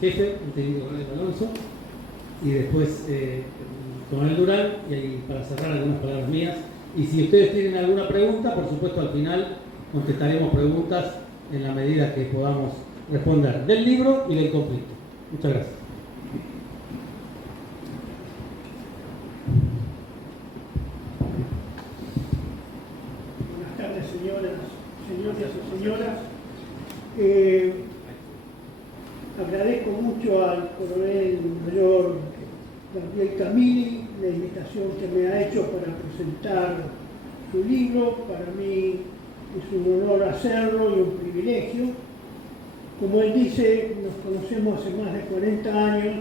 jefe, el teniente coronel Alonso, y después coronel Durán, y ahí para cerrar algunas palabras mías. Y si ustedes tienen alguna pregunta, por supuesto al final contestaremos preguntas en la medida que podamos responder del libro y del conflicto. Muchas gracias. Buenas tardes, señores y señoras. Agradezco mucho al coronel mayor Gabriel Camilli la invitación que me ha hecho para presentar su libro. Para mí es un honor hacerlo y un privilegio. Como él dice, nos conocemos hace más de 40 años,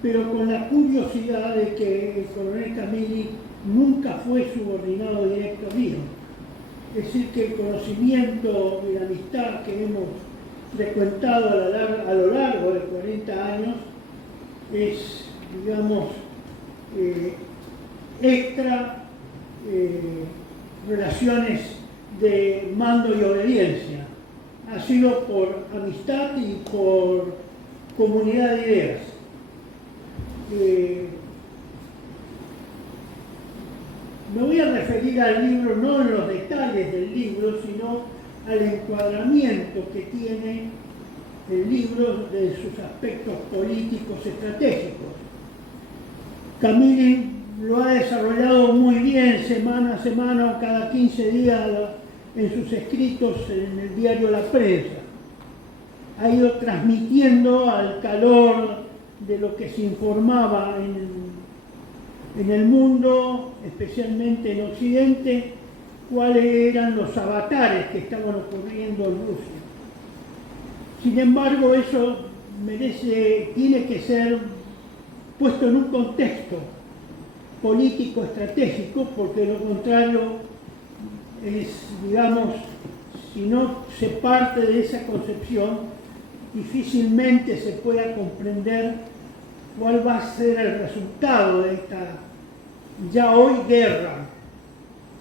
pero con la curiosidad de que el coronel Camilli nunca fue subordinado directo mío. Es decir, que el conocimiento y la amistad que hemos frecuentado a lo largo de 40 años es, digamos, extra relaciones de mando y obediencia. Ha sido por amistad y por comunidad de ideas. Me voy a referir al libro no en los detalles del libro, sino al encuadramiento que tiene el libro de sus aspectos políticos estratégicos. Camilli lo ha desarrollado muy bien semana a semana o cada 15 días en sus escritos en el diario La Prensa. Ha ido transmitiendo al calor de lo que se informaba en el mundo, especialmente en Occidente, cuáles eran los avatares que estaban ocurriendo en Rusia. Sin embargo, eso tiene que ser puesto en un contexto político estratégico, porque lo contrario es, digamos, si no se parte de esa concepción, difícilmente se pueda comprender cuál va a ser el resultado de esta ya hoy guerra.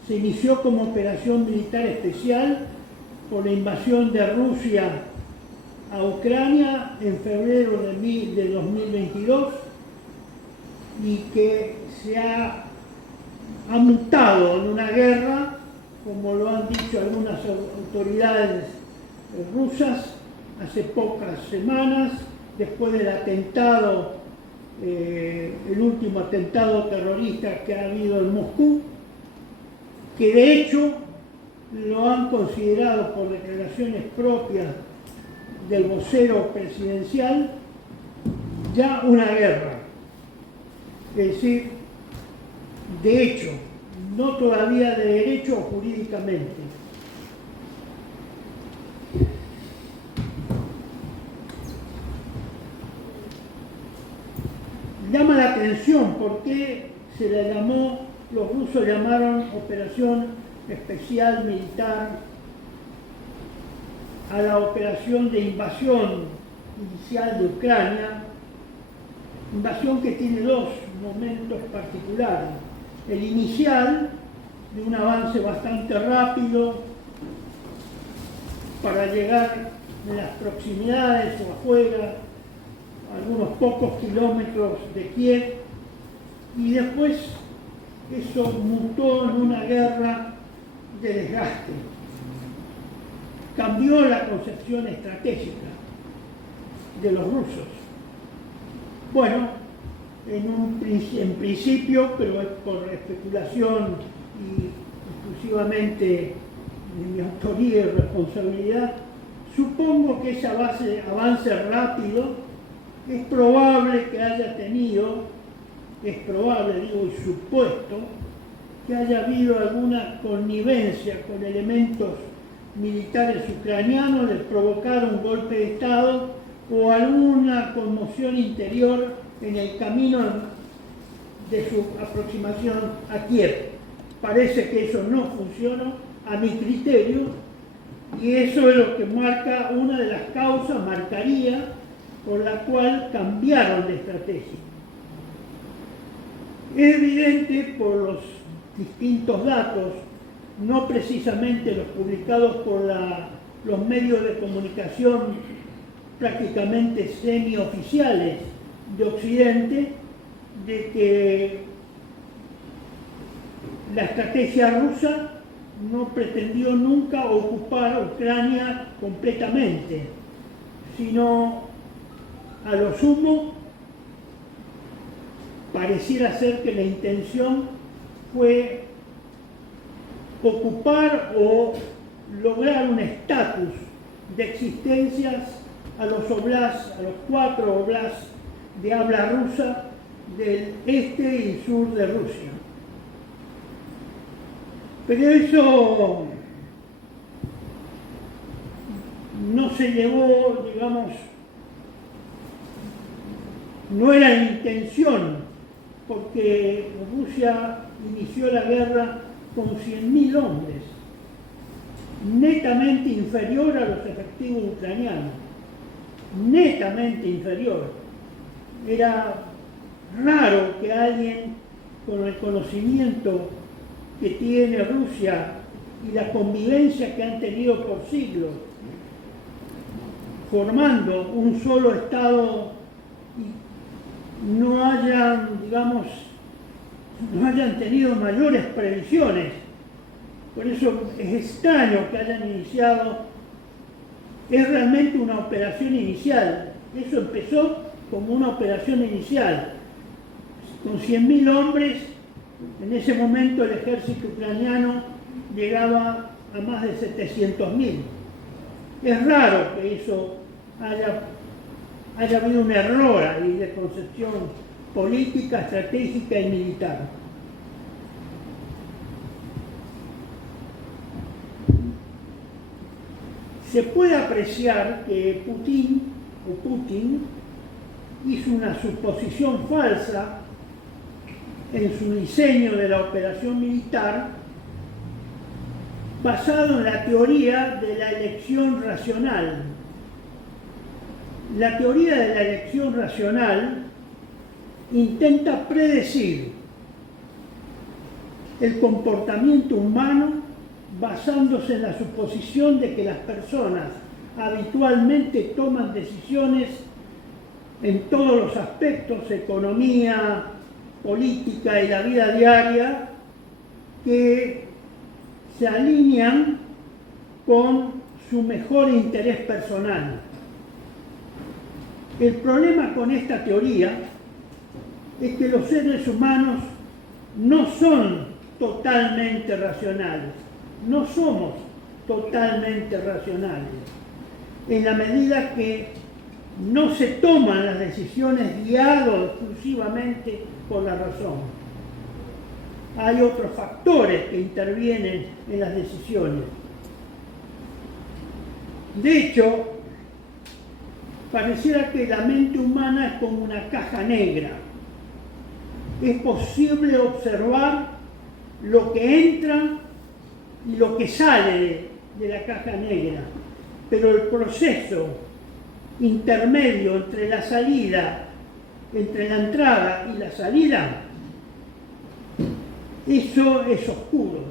Se inició como operación militar especial por la invasión de Rusia a Ucrania en febrero de 2022 y que se ha mutado en una guerra, como lo han dicho algunas autoridades rusas hace pocas semanas, después del atentado, el último atentado terrorista que ha habido en Moscú, que de hecho lo han considerado por declaraciones propias del vocero presidencial ya una guerra. Es decir, de hecho, no todavía de derecho o jurídicamente. Llama la atención por qué se la llamó, los rusos llamaron operación especial militar a la operación de invasión inicial de Ucrania, invasión que tiene dos momentos particulares. El inicial, de un avance bastante rápido para llegar en las proximidades o afuera, algunos pocos kilómetros de Kiev, y después eso mutó en una guerra de desgaste. Cambió la concepción estratégica de los rusos. Bueno, en principio, pero es por especulación y exclusivamente de mi autoría y responsabilidad, supongo que ese avance rápido es probable que haya tenido, es probable, digo, y supuesto, que haya habido alguna connivencia con elementos militares ucranianos de provocar un golpe de Estado o alguna conmoción interior en el camino de su aproximación a Kiev. Parece que eso no funcionó a mi criterio, y eso es lo que marca, una de las causas, marcaría por la cual cambiaron de estrategia. Es evidente por los distintos datos, no precisamente los publicados por los medios de comunicación prácticamente semioficiales de Occidente de que la estrategia rusa no pretendió nunca ocupar Ucrania completamente, sino a lo sumo pareciera ser que la intención fue ocupar o lograr un estatus de existencias a los oblasts, a los 4 oblasts de habla rusa del este y sur de Rusia. Pero eso no se llevó, digamos, no era la intención, porque Rusia inició la guerra con 100.000 hombres, netamente inferior a los efectivos ucranianos, netamente inferior. Era raro que alguien con el conocimiento que tiene Rusia y la convivencia que han tenido por siglos, formando un solo Estado, no hayan, digamos, no hayan tenido mayores previsiones. Por eso es extraño que hayan iniciado, es realmente una operación inicial. Eso empezó como una operación inicial, con 100.000 hombres. En ese momento el ejército ucraniano llegaba a más de 700.000. Es raro que eso haya habido un error ahí de concepción política, estratégica y militar. Se puede apreciar que Putin hizo una suposición falsa en su diseño de la operación militar, basado en la teoría de la elección racional. La teoría de la elección racional intenta predecir el comportamiento humano basándose en la suposición de que las personas habitualmente toman decisiones en todos los aspectos, economía, política y la vida diaria, que se alinean con su mejor interés personal. El problema con esta teoría es que los seres humanos no son totalmente racionales, no somos totalmente racionales, en la medida que no se toman las decisiones guiados exclusivamente por la razón. Hay otros factores que intervienen en las decisiones. De hecho, pareciera que la mente humana es como una caja negra. Es posible observar lo que entra y lo que sale de la caja negra, pero el proceso intermedio entre la salida, entre la entrada y la salida, eso es oscuro,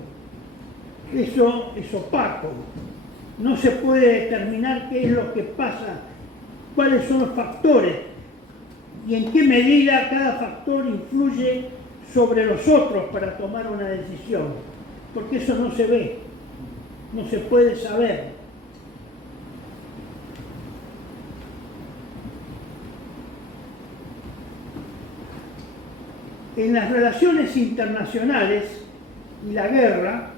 eso es opaco. No se puede determinar qué es lo que pasa, cuáles son los factores y en qué medida cada factor influye sobre los otros para tomar una decisión, porque eso no se ve, no se puede saber. En las relaciones internacionales y la guerra,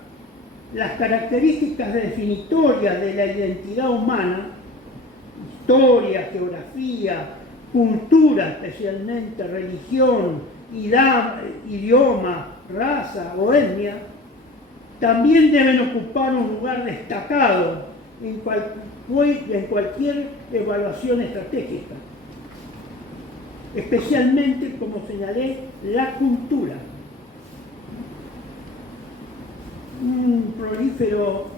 las características definitorias de la identidad humana, historia, geografía, cultura, especialmente religión, idioma, raza o etnia, también deben ocupar un lugar destacado en cualquier evaluación estratégica. Especialmente, como señalé, la cultura. Un prolífero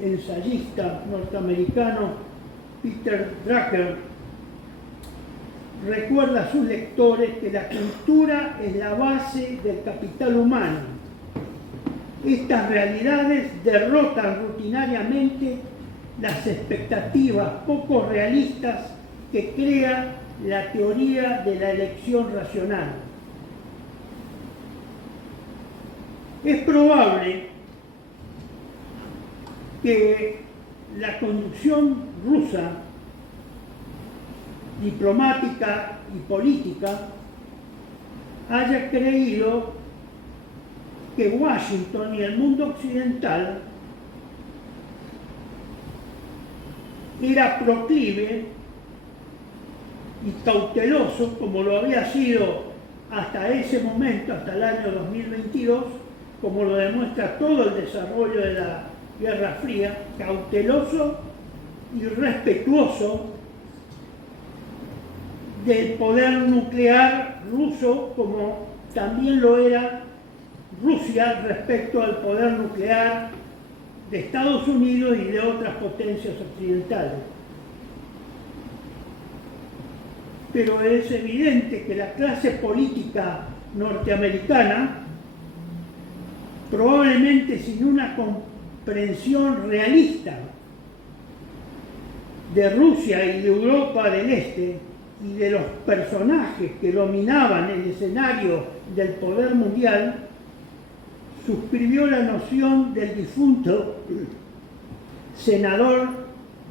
ensayista norteamericano, Peter Drucker, recuerda a sus lectores que la cultura es la base del capital humano. Estas realidades derrotan rutinariamente las expectativas poco realistas que crea la teoría de la elección racional. Es probable que la conducción rusa, diplomática y política, haya creído que Washington y el mundo occidental era proclive y cauteloso, como lo había sido hasta ese momento, hasta el año 2022, como lo demuestra todo el desarrollo de la Guerra Fría, cauteloso y respetuoso del poder nuclear ruso, como también lo era Rusia respecto al poder nuclear de Estados Unidos y de otras potencias occidentales. Pero es evidente que la clase política norteamericana, probablemente sin una comprensión realista de Rusia y de Europa del Este y de los personajes que dominaban el escenario del poder mundial, suscribió la noción del difunto senador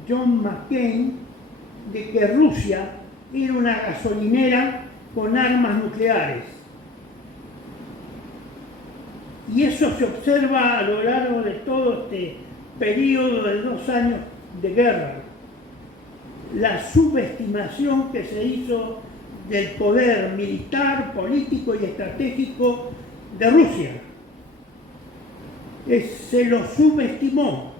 John McCain de que Rusia era una gasolinera con armas nucleares. Y eso se observa a lo largo de todo este periodo de 2 años de guerra. La subestimación que se hizo del poder militar, político y estratégico de Rusia. Se lo subestimó.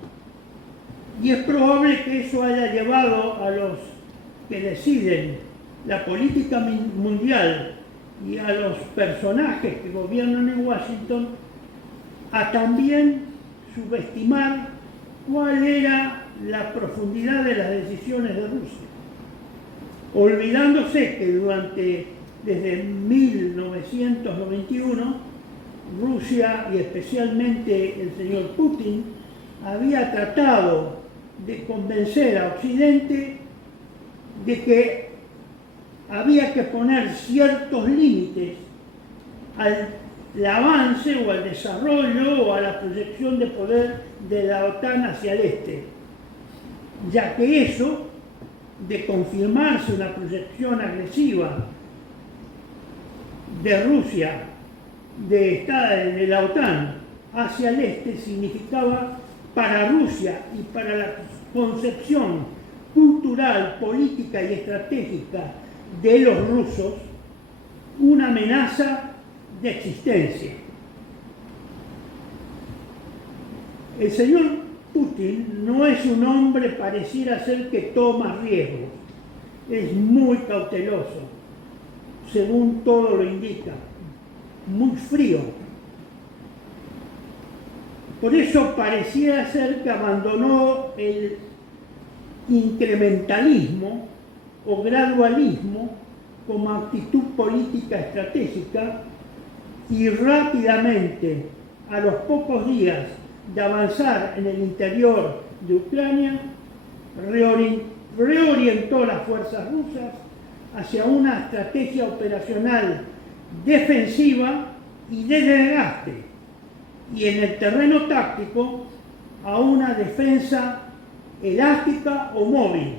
Y es probable que eso haya llevado a los que deciden la política mundial y a los personajes que gobiernan en Washington a también subestimar cuál era la profundidad de las decisiones de Rusia, olvidándose que desde 1991 Rusia y especialmente el señor Putin había tratado de convencer a Occidente de que había que poner ciertos límites al avance o al desarrollo o a la proyección de poder de la OTAN hacia el este, ya que eso, de confirmarse una proyección agresiva de Rusia, de la OTAN hacia el este, significaba para Rusia y para la concepción cultural, política y estratégica de los rusos una amenaza de existencia. El señor Putin no es un hombre, pareciera ser, que toma riesgos, es muy cauteloso, según todo lo indica, muy frío. Por eso pareciera ser que abandonó el incrementalismo o gradualismo como actitud política estratégica y rápidamente, a los pocos días de avanzar en el interior de Ucrania, reorientó las fuerzas rusas hacia una estrategia operacional defensiva y de desgaste, y en el terreno táctico a una defensa elástica o móvil,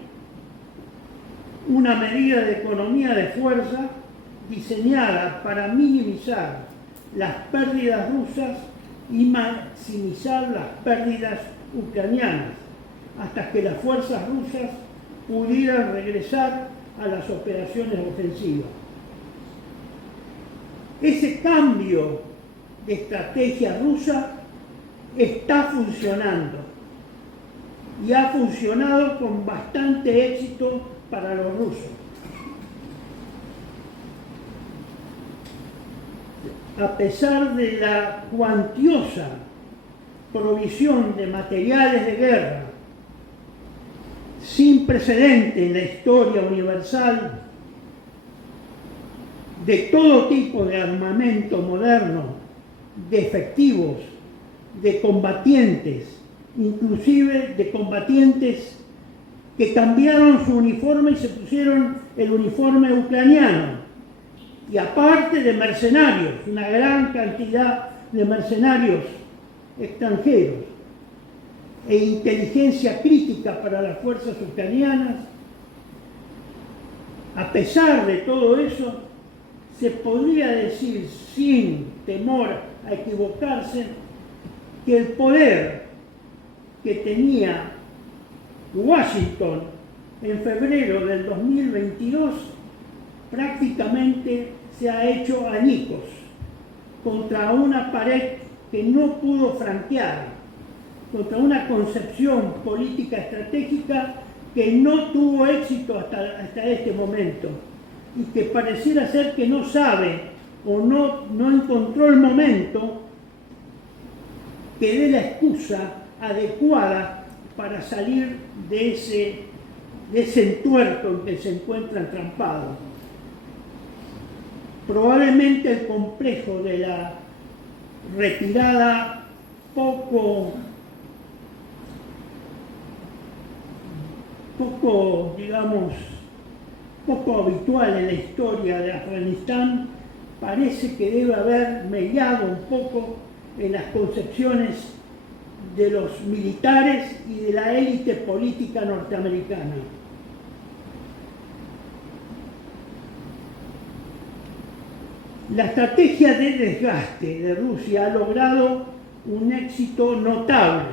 una medida de economía de fuerza diseñada para minimizar las pérdidas rusas y maximizar las pérdidas ucranianas, hasta que las fuerzas rusas pudieran regresar a las operaciones ofensivas. Ese cambio de estrategia rusa está funcionando y ha funcionado con bastante éxito para los rusos. A pesar de la cuantiosa provisión de materiales de guerra sin precedente en la historia universal, de todo tipo de armamento moderno, de efectivos, de combatientes, inclusive de combatientes que cambiaron su uniforme y se pusieron el uniforme ucraniano. Y aparte de mercenarios, una gran cantidad de mercenarios extranjeros e inteligencia crítica para las fuerzas ucranianas. A pesar de todo eso, se podría decir sin temor a equivocarse que el poder que tenía Washington en febrero del 2022 prácticamente se ha hecho añicos contra una pared que no pudo franquear, contra una concepción política estratégica que no tuvo éxito hasta este momento y que pareciera ser que no sabe o no encontró el momento que dé la excusa adecuada para salir de ese entuerto en que se encuentra entrampado. Probablemente el complejo de la retirada poco, digamos, poco habitual en la historia de Afganistán, parece que debe haber mellado un poco en las concepciones de los militares y de la élite política norteamericana. La estrategia de desgaste de Rusia ha logrado un éxito notable.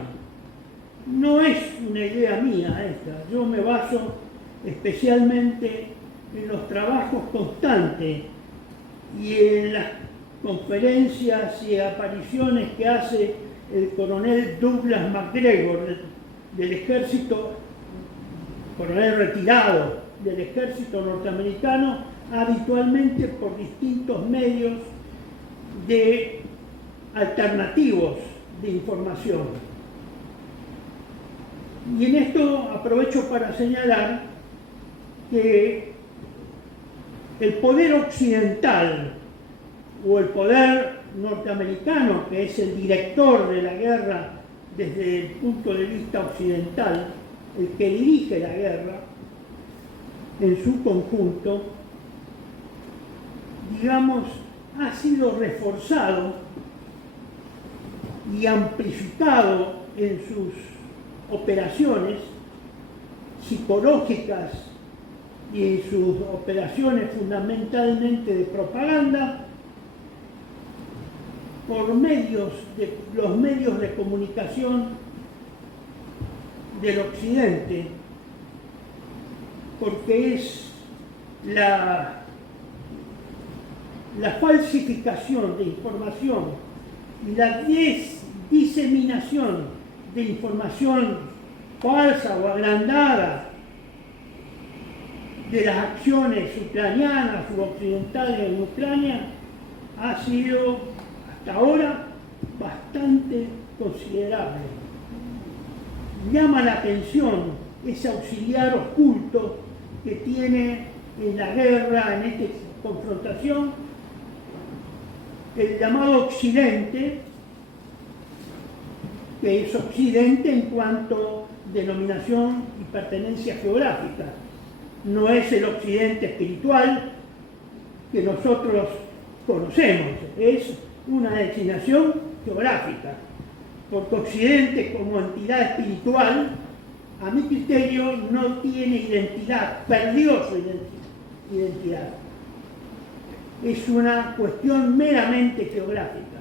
No es una idea mía esta, yo me baso especialmente en los trabajos constantes y en las conferencias y apariciones que hace el coronel Douglas MacGregor del ejército, coronel retirado del ejército norteamericano, habitualmente por distintos medios alternativos de información. Y en esto aprovecho para señalar que el poder occidental o el poder norteamericano, que es el director de la guerra desde el punto de vista occidental, el que dirige la guerra en su conjunto, digamos, ha sido reforzado y amplificado en sus operaciones psicológicas y en sus operaciones fundamentalmente de propaganda por los medios de comunicación del Occidente, porque es la falsificación de información y la diseminación de información falsa o agrandada de las acciones ucranianas u occidentales en Ucrania ha sido hasta ahora bastante considerable. Llama la atención ese auxiliar oculto que tiene en la guerra, en esta confrontación, el llamado Occidente, que es Occidente en cuanto denominación y pertenencia geográfica. No es el Occidente espiritual que nosotros conocemos, es una designación geográfica, porque Occidente como entidad espiritual, a mi criterio, no tiene identidad, perdió su identidad. Es una cuestión meramente geográfica.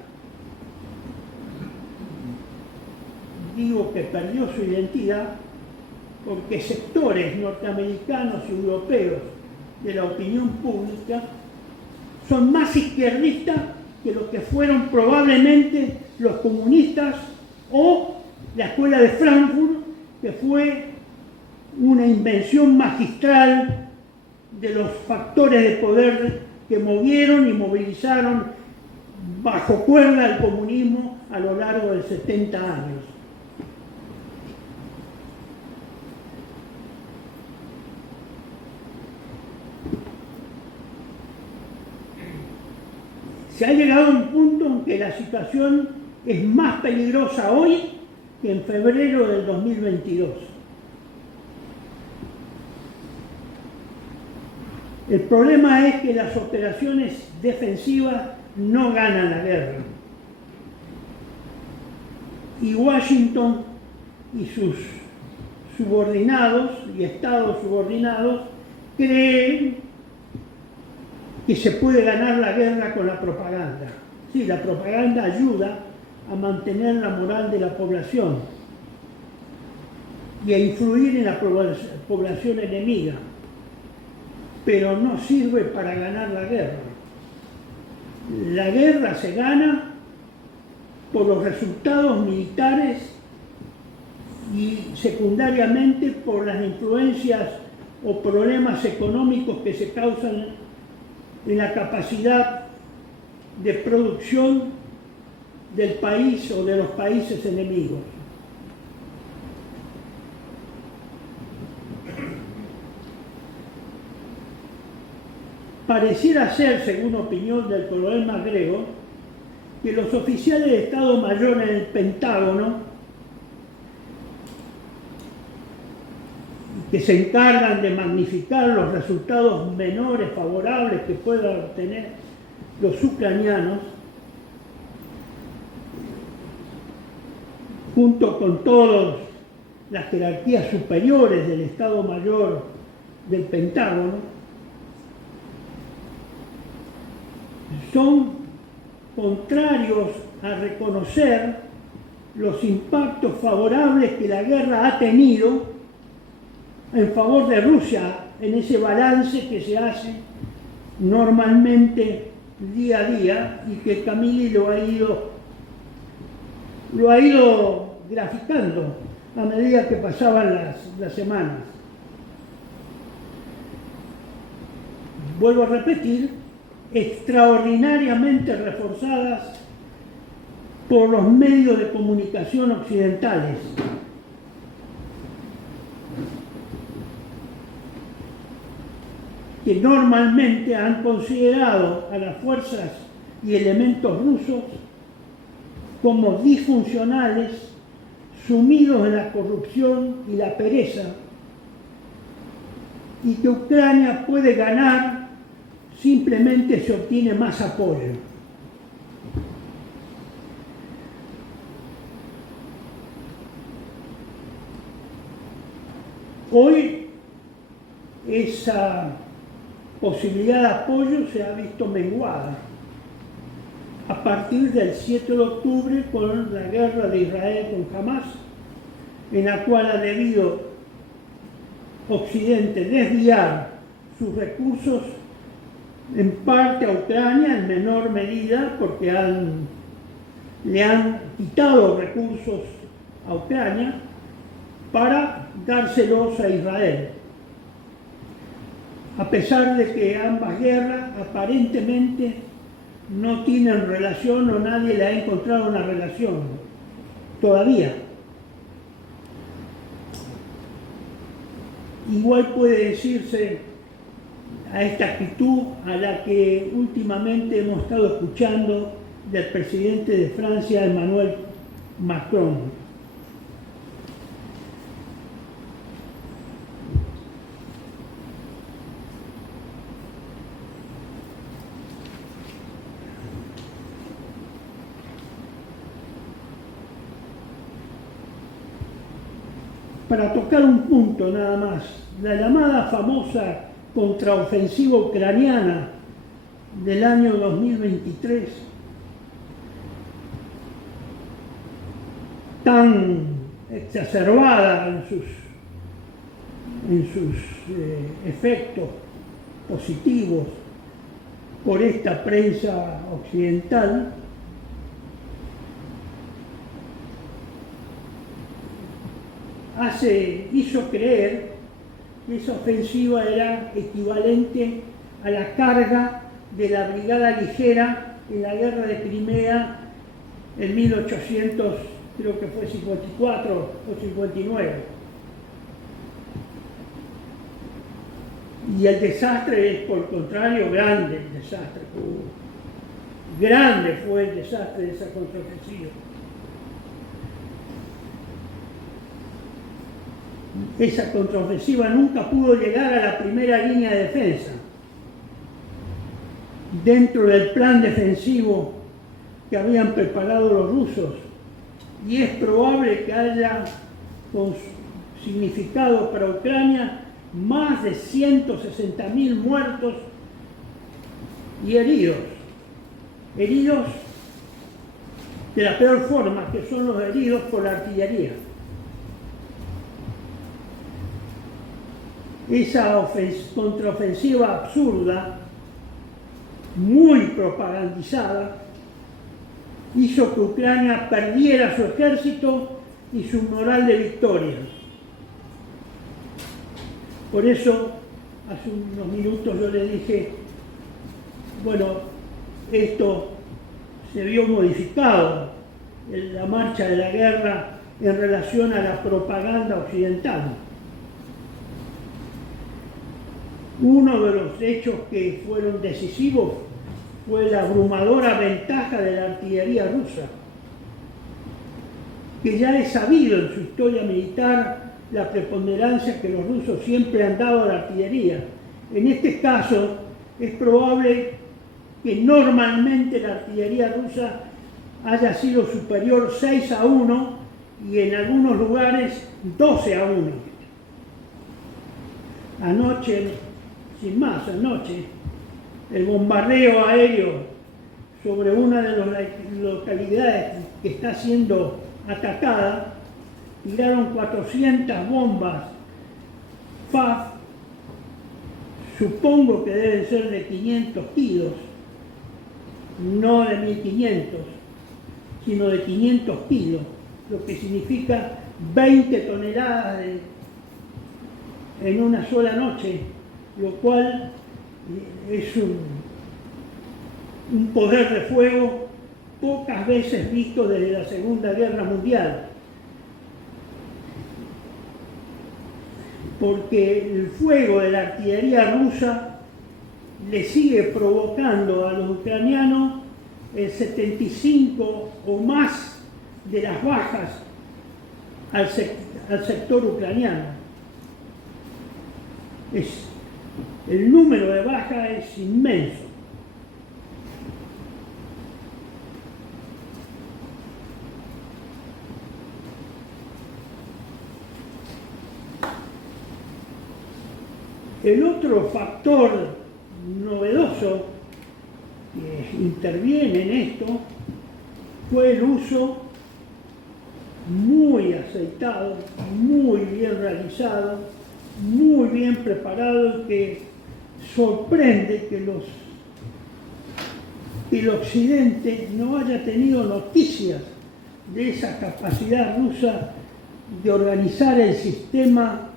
Digo que perdió su identidad porque sectores norteamericanos y europeos de la opinión pública son más izquierdistas que lo que fueron probablemente los comunistas o la escuela de Frankfurt, que fue una invención magistral de los factores de poder que movieron y movilizaron bajo cuerda el comunismo a lo largo de 70 años. Se ha llegado a un punto en que la situación es más peligrosa hoy que en febrero del 2022. El problema es que las operaciones defensivas no ganan la guerra. Y Washington y sus subordinados y estados subordinados creen que se puede ganar la guerra con la propaganda. Sí, la propaganda ayuda a mantener la moral de la población y a influir en la población enemiga, pero no sirve para ganar la guerra. La guerra se gana por los resultados militares y secundariamente por las influencias o problemas económicos que se causan en la capacidad de producción del país o de los países enemigos. Pareciera ser, según opinión del coronel MacGregor, que los oficiales de Estado Mayor en el Pentágono, que se encargan de magnificar los resultados menores favorables que puedan obtener los ucranianos, junto con todas las jerarquías superiores del Estado Mayor del Pentágono, son contrarios a reconocer los impactos favorables que la guerra ha tenido en favor de Rusia en ese balance que se hace normalmente día a día y que Camilli lo ha ido graficando a medida que pasaban las semanas. Vuelvo a repetir, extraordinariamente reforzadas por los medios de comunicación occidentales. Que normalmente han considerado a las fuerzas y elementos rusos como disfuncionales, sumidos en la corrupción y la pereza, y que Ucrania puede ganar simplemente se obtiene más apoyo. Hoy esa posibilidad de apoyo se ha visto menguada a partir del 7 de octubre con la guerra de Israel con Hamas, en la cual ha debido Occidente desviar sus recursos en parte a Ucrania, en menor medida, porque le han quitado recursos a Ucrania para dárselos a Israel. A pesar de que ambas guerras aparentemente no tienen relación o nadie le ha encontrado una relación todavía. Igual puede decirse a esta actitud a la que últimamente hemos estado escuchando del presidente de Francia, Emmanuel Macron. Para tocar un punto nada más, la llamada famosa contraofensiva ucraniana del año 2023, tan exacerbada en sus efectos positivos por esta prensa occidental, hizo creer que esa ofensiva era equivalente a la carga de la brigada ligera en la guerra de Crimea en 1800, creo que fue 54 o 59. Y el desastre es, por el contrario, grande el desastre. Grande fue el desastre de esa contraofensiva. Esa contraofensiva nunca pudo llegar a la primera línea de defensa, dentro del plan defensivo que habían preparado los rusos, y es probable que haya con significado para Ucrania más de 160.000 muertos y heridos. Heridos de la peor forma, que son los heridos por la artillería. Esa contraofensiva absurda, muy propagandizada, hizo que Ucrania perdiera su ejército y su moral de victoria. Por eso, hace unos minutos yo le dije, bueno, esto se vio modificado en la marcha de la guerra en relación a la propaganda occidental. Uno de los hechos que fueron decisivos fue la abrumadora ventaja de la artillería rusa, que ya es sabido en su historia militar la preponderancia que los rusos siempre han dado a la artillería. En este caso, es probable que normalmente la artillería rusa haya sido superior 6-1 y en algunos lugares 12-1. Anoche, sin más, anoche, el bombardeo aéreo sobre una de las localidades que está siendo atacada, tiraron 400 bombas FAF, supongo que deben ser de 500 kilos, no de 1500, sino de 500 kilos, lo que significa 20 toneladas en una sola noche, lo cual es un poder de fuego pocas veces visto desde la Segunda Guerra Mundial. Porque el fuego de la artillería rusa le sigue provocando a los ucranianos el 75 o más de las bajas al sector ucraniano. El número de bajas es inmenso. El otro factor novedoso que interviene en esto fue el uso muy aceitado, muy bien realizado, muy bien preparado, que sorprende que el Occidente no haya tenido noticias de esa capacidad rusa de organizar el sistema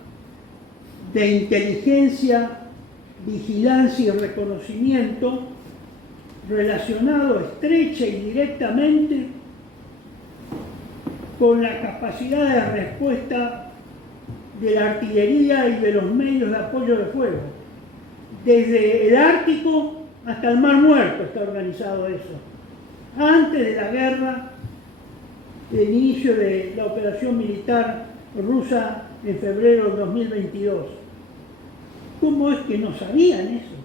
de inteligencia, vigilancia y reconocimiento relacionado estrecha y directamente con la capacidad de respuesta de la artillería y de los medios de apoyo de fuego. Desde el Ártico hasta el Mar Muerto está organizado eso. Antes de la guerra, el inicio de la operación militar rusa en febrero de 2022. ¿Cómo es que no sabían eso?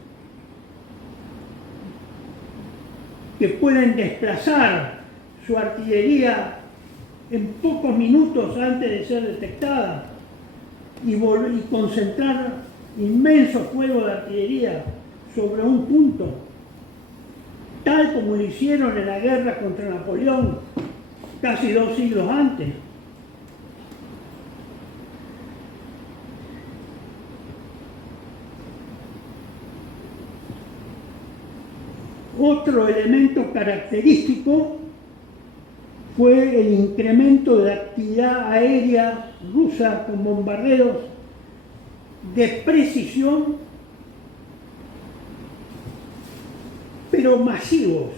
Que pueden desplazar su artillería en pocos minutos antes de ser detectada y concentrar inmenso fuego de artillería sobre un punto, tal como lo hicieron en la guerra contra Napoleón casi 2 siglos antes. Otro elemento característico fue el incremento de la actividad aérea rusa con bombardeos de precisión, pero masivos.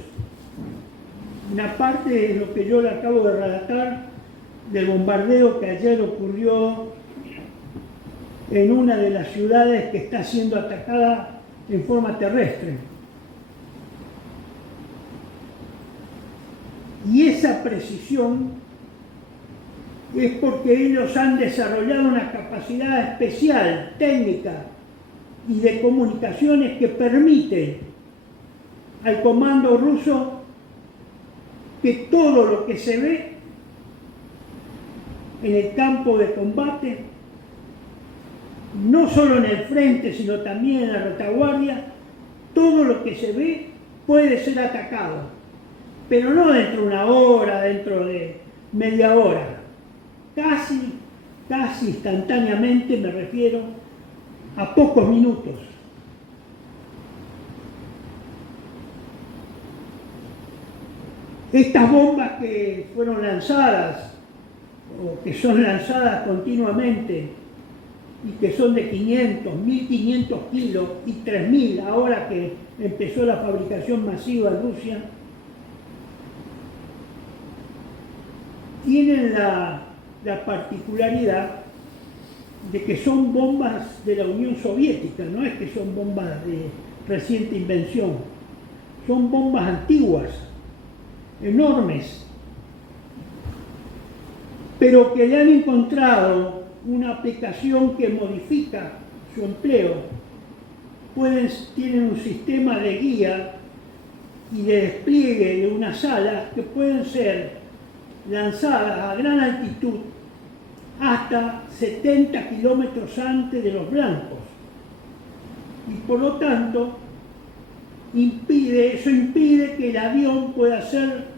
Una parte es lo que yo le acabo de relatar del bombardeo que ayer ocurrió en una de las ciudades que está siendo atacada en forma terrestre. Y esa precisión es porque ellos han desarrollado una capacidad especial, técnica y de comunicaciones que permite al comando ruso que todo lo que se ve en el campo de combate, no solo en el frente, sino también en la retaguardia, todo lo que se ve puede ser atacado, pero no dentro de una hora, dentro de media hora, casi instantáneamente, me refiero a pocos minutos. Estas bombas que fueron lanzadas o que son lanzadas continuamente y que son de 500, 1500 kilos y 3000 ahora que empezó la fabricación masiva en Rusia, tienen la particularidad de que son bombas de la Unión Soviética, no es que son bombas de reciente invención, son bombas antiguas, enormes, pero que le han encontrado una aplicación que modifica su empleo. Tienen un sistema de guía y de despliegue de unas alas que pueden ser lanzadas a gran altitud hasta 70 kilómetros antes de los blancos. Y por lo tanto, eso impide que el avión pueda ser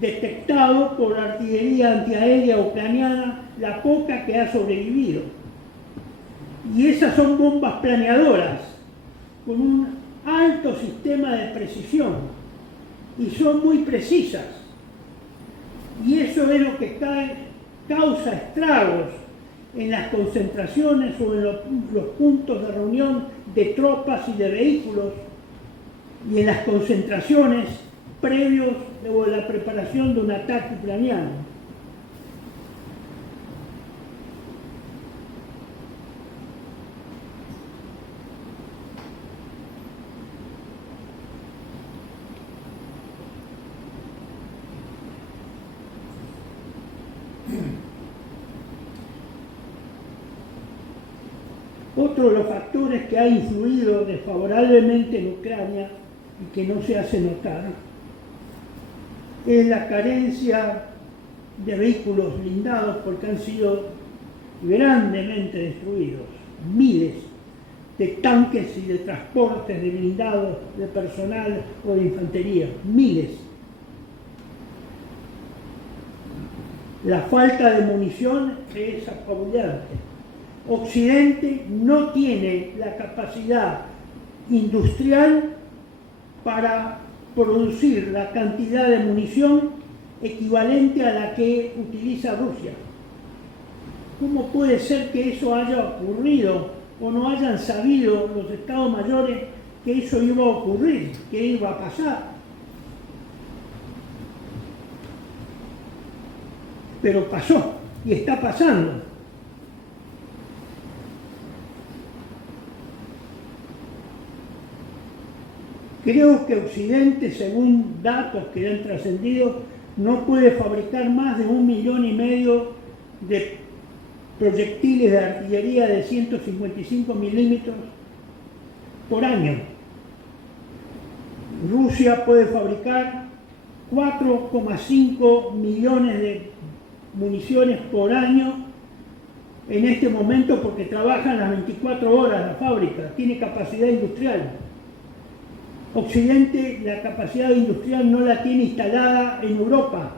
detectado por la artillería antiaérea ucraniana, la poca que ha sobrevivido. Y esas son bombas planeadoras, con un alto sistema de precisión, y son muy precisas. Y eso es lo que causa estragos en las concentraciones o en los puntos de reunión de tropas y de vehículos, y en las concentraciones previos a la preparación de un ataque ucraniano. Otro de los factores que ha influido desfavorablemente en Ucrania y que no se hace notar es la carencia de vehículos blindados, porque han sido grandemente destruidos. Miles de tanques y de transportes de blindados, de personal o de infantería, miles. La falta de munición es apabullante. Occidente no tiene la capacidad industrial para producir la cantidad de munición equivalente a la que utiliza Rusia. ¿Cómo puede ser que eso haya ocurrido o no hayan sabido los estados mayores que eso iba a ocurrir, que iba a pasar? Pero pasó y está pasando. Creo que Occidente, según datos que han trascendido, no puede fabricar más de 1,5 millones de proyectiles de artillería de 155 milímetros por año. Rusia puede fabricar 4,5 millones de municiones por año en este momento, porque trabajan las 24 horas la fábrica, tiene capacidad industrial. Occidente la capacidad industrial no la tiene instalada en Europa.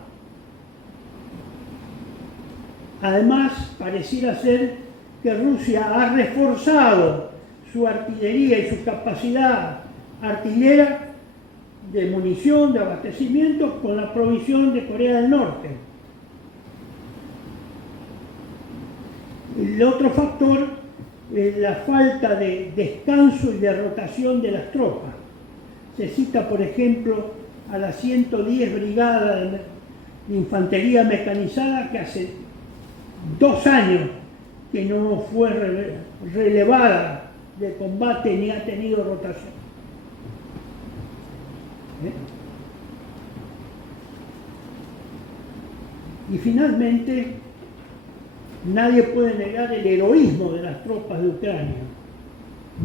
Además, pareciera ser que Rusia ha reforzado su artillería y su capacidad artillera de munición, de abastecimiento, con la provisión de Corea del Norte. El otro factor es la falta de descanso y de rotación de las tropas. Se cita, por ejemplo, a la 110 Brigada de Infantería Mecanizada, que hace 2 años que no fue relevada de combate ni ha tenido rotación. Y finalmente, nadie puede negar el heroísmo de las tropas de Ucrania.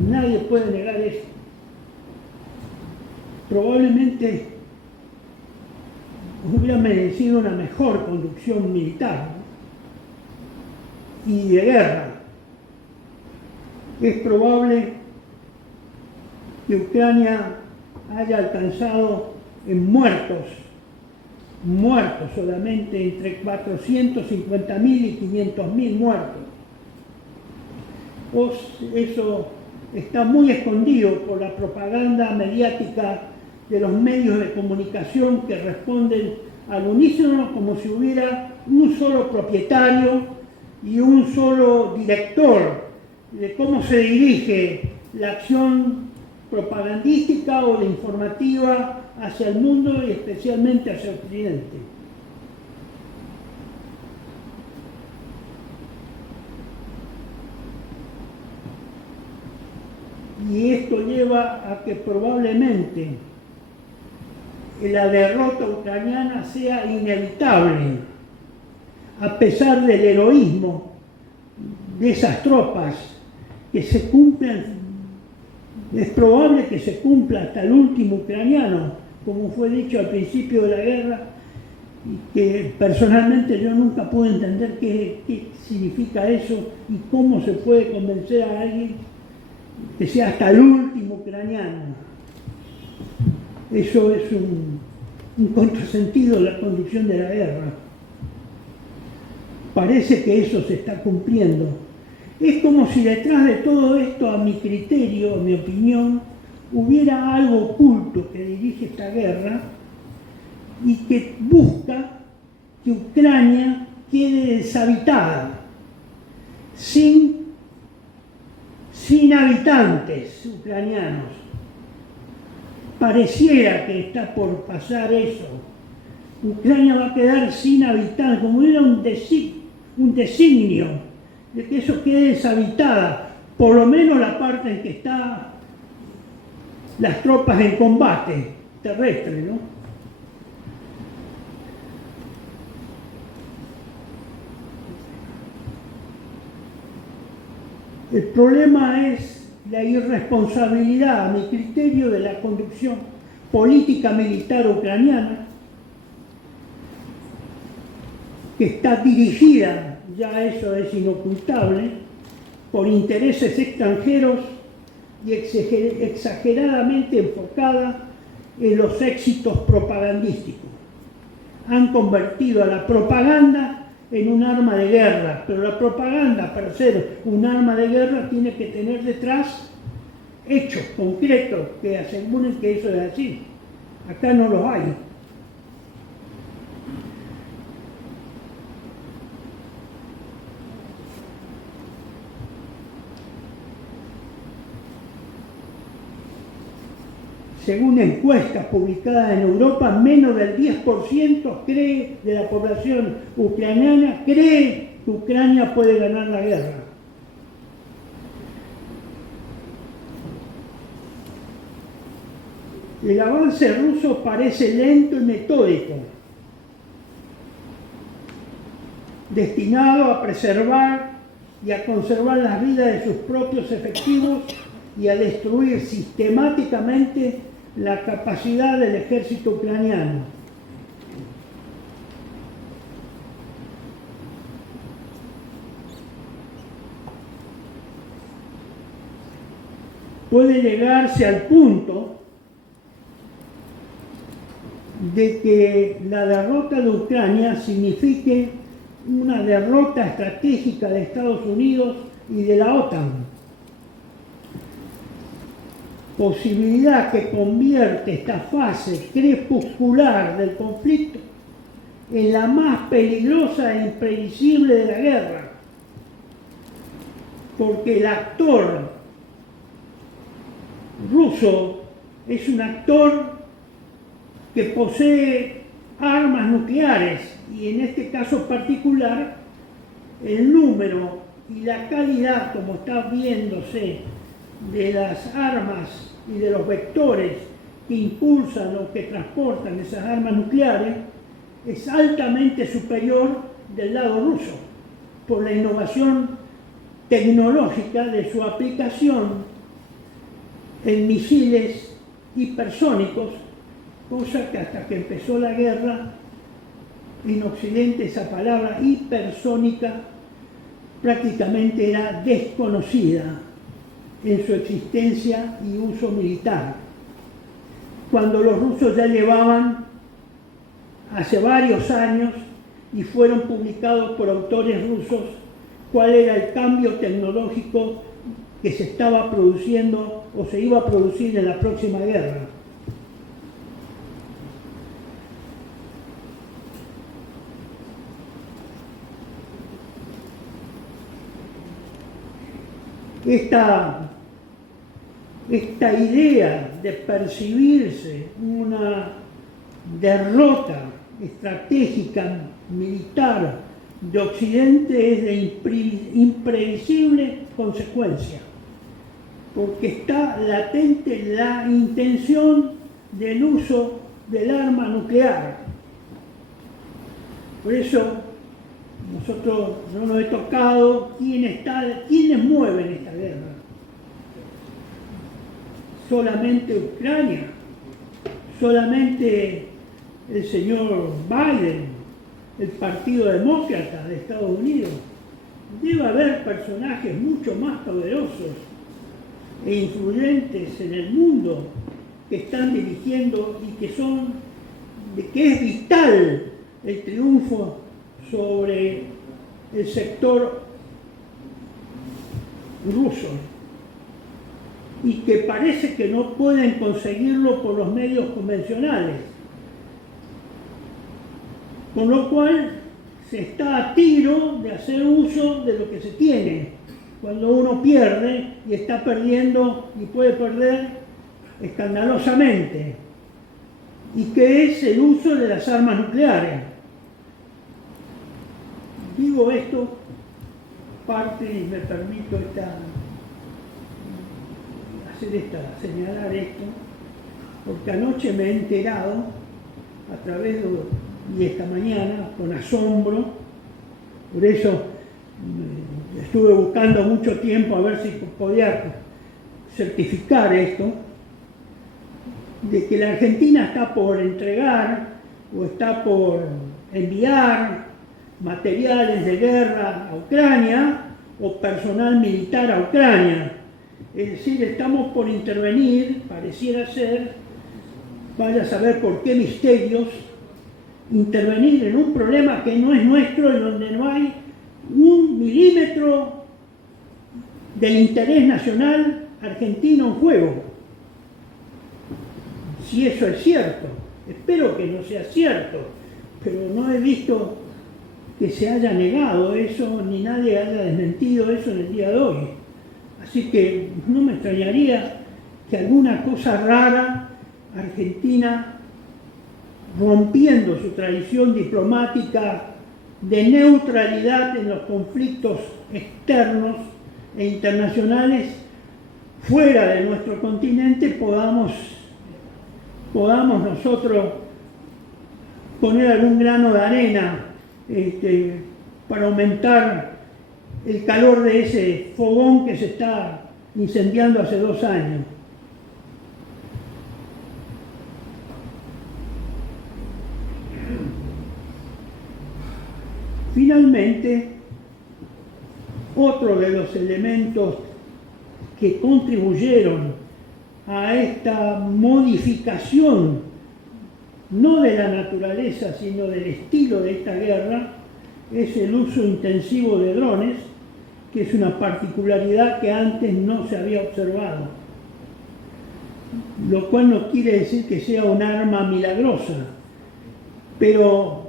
Nadie puede negar eso. probablemente hubiera merecido una mejor conducción militar, ¿no? Y de guerra. Es probable que Ucrania haya alcanzado en muertos solamente entre 450.000 y 500.000 muertos. Eso está muy escondido por la propaganda mediática de los medios de comunicación que responden al unísono como si hubiera un solo propietario y un solo director de cómo se dirige la acción propagandística o la informativa hacia el mundo y especialmente hacia Occidente. Y esto lleva a que probablemente la derrota ucraniana sea inevitable, a pesar del heroísmo de esas tropas que se cumplen. Es probable que se cumpla hasta el último ucraniano, como fue dicho al principio de la guerra, y que personalmente yo nunca pude entender qué significa eso y cómo se puede convencer a alguien que sea hasta el último ucraniano. Eso es un contrasentido de la conducción de la guerra. Parece que eso se está cumpliendo. Es como si detrás de todo esto, a mi criterio, a mi opinión, hubiera algo oculto que dirige esta guerra y que busca que Ucrania quede deshabitada, sin habitantes ucranianos. Pareciera que está por pasar eso. Ucrania va a quedar sin habitantes, como era un designio de que eso quede deshabitada, por lo menos la parte en que están las tropas en combate terrestre, ¿no? El problema es la irresponsabilidad, a mi criterio, de la conducción política militar ucraniana, que está dirigida, ya eso es inocultable, por intereses extranjeros y exageradamente enfocada en los éxitos propagandísticos. Han convertido a la propaganda en un arma de guerra, pero la propaganda, para ser un arma de guerra, tiene que tener detrás hechos concretos que aseguren que eso es así. Acá no los hay. Según encuestas publicadas en Europa, menos del 10% de la población ucraniana cree que Ucrania puede ganar la guerra. El avance ruso parece lento y metódico, destinado a preservar y a conservar las vidas de sus propios efectivos y a destruir sistemáticamente la capacidad del ejército ucraniano. Puede llegarse al punto de que la derrota de Ucrania signifique una derrota estratégica de Estados Unidos y de la OTAN. Posibilidad que convierte esta fase crepuscular del conflicto en la más peligrosa e imprevisible de la guerra, porque el actor ruso es un actor que posee armas nucleares y en este caso particular el número y la calidad, como está viéndose, de las armas y de los vectores que impulsan o que transportan esas armas nucleares es altamente superior del lado ruso por la innovación tecnológica de su aplicación en misiles hipersónicos, cosa que hasta que empezó la guerra, en Occidente esa palabra hipersónica prácticamente era desconocida en su existencia y uso militar. Cuando los rusos ya llevaban hace varios años y fueron publicados por autores rusos cuál era el cambio tecnológico que se estaba produciendo o se iba a producir en la próxima guerra. Esta idea de percibirse una derrota estratégica militar de Occidente es de imprevisible consecuencia, porque está latente la intención del uso del arma nuclear. Por eso yo no he tocado quiénes mueven esta guerra. Solamente Ucrania, solamente el señor Biden, el Partido Demócrata de Estados Unidos. Debe haber personajes mucho más poderosos e influyentes en el mundo que están dirigiendo y que es vital el triunfo sobre el sector ruso y que parece que no pueden conseguirlo por los medios convencionales, con lo cual se está a tiro de hacer uso de lo que se tiene. Cuando uno pierde y está perdiendo y puede perder escandalosamente, y que es el uso de las armas nucleares. Digo esto parte y me permito señalar esto, porque anoche me he enterado a través y esta mañana con asombro, por eso estuve buscando mucho tiempo a ver si podía certificar esto, de que la Argentina está por entregar o está por enviar materiales de guerra a Ucrania o personal militar a Ucrania. Es decir, estamos por intervenir, pareciera ser, vaya a saber por qué misterios, intervenir en un problema que no es nuestro y donde no hay un milímetro del interés nacional argentino en juego. Si eso es cierto, espero que no sea cierto, pero no he visto que se haya negado eso, ni nadie haya desmentido eso en el día de hoy. Así que no me extrañaría que alguna cosa rara, Argentina, rompiendo su tradición diplomática de neutralidad en los conflictos externos e internacionales, fuera de nuestro continente, podamos nosotros poner algún grano de arena para aumentar el calor de ese fogón que se está incendiando hace 2 años. Finalmente, otro de los elementos que contribuyeron a esta modificación, no de la naturaleza, sino del estilo de esta guerra, es el uso intensivo de drones, que es una particularidad que antes no se había observado. Lo cual no quiere decir que sea un arma milagrosa, pero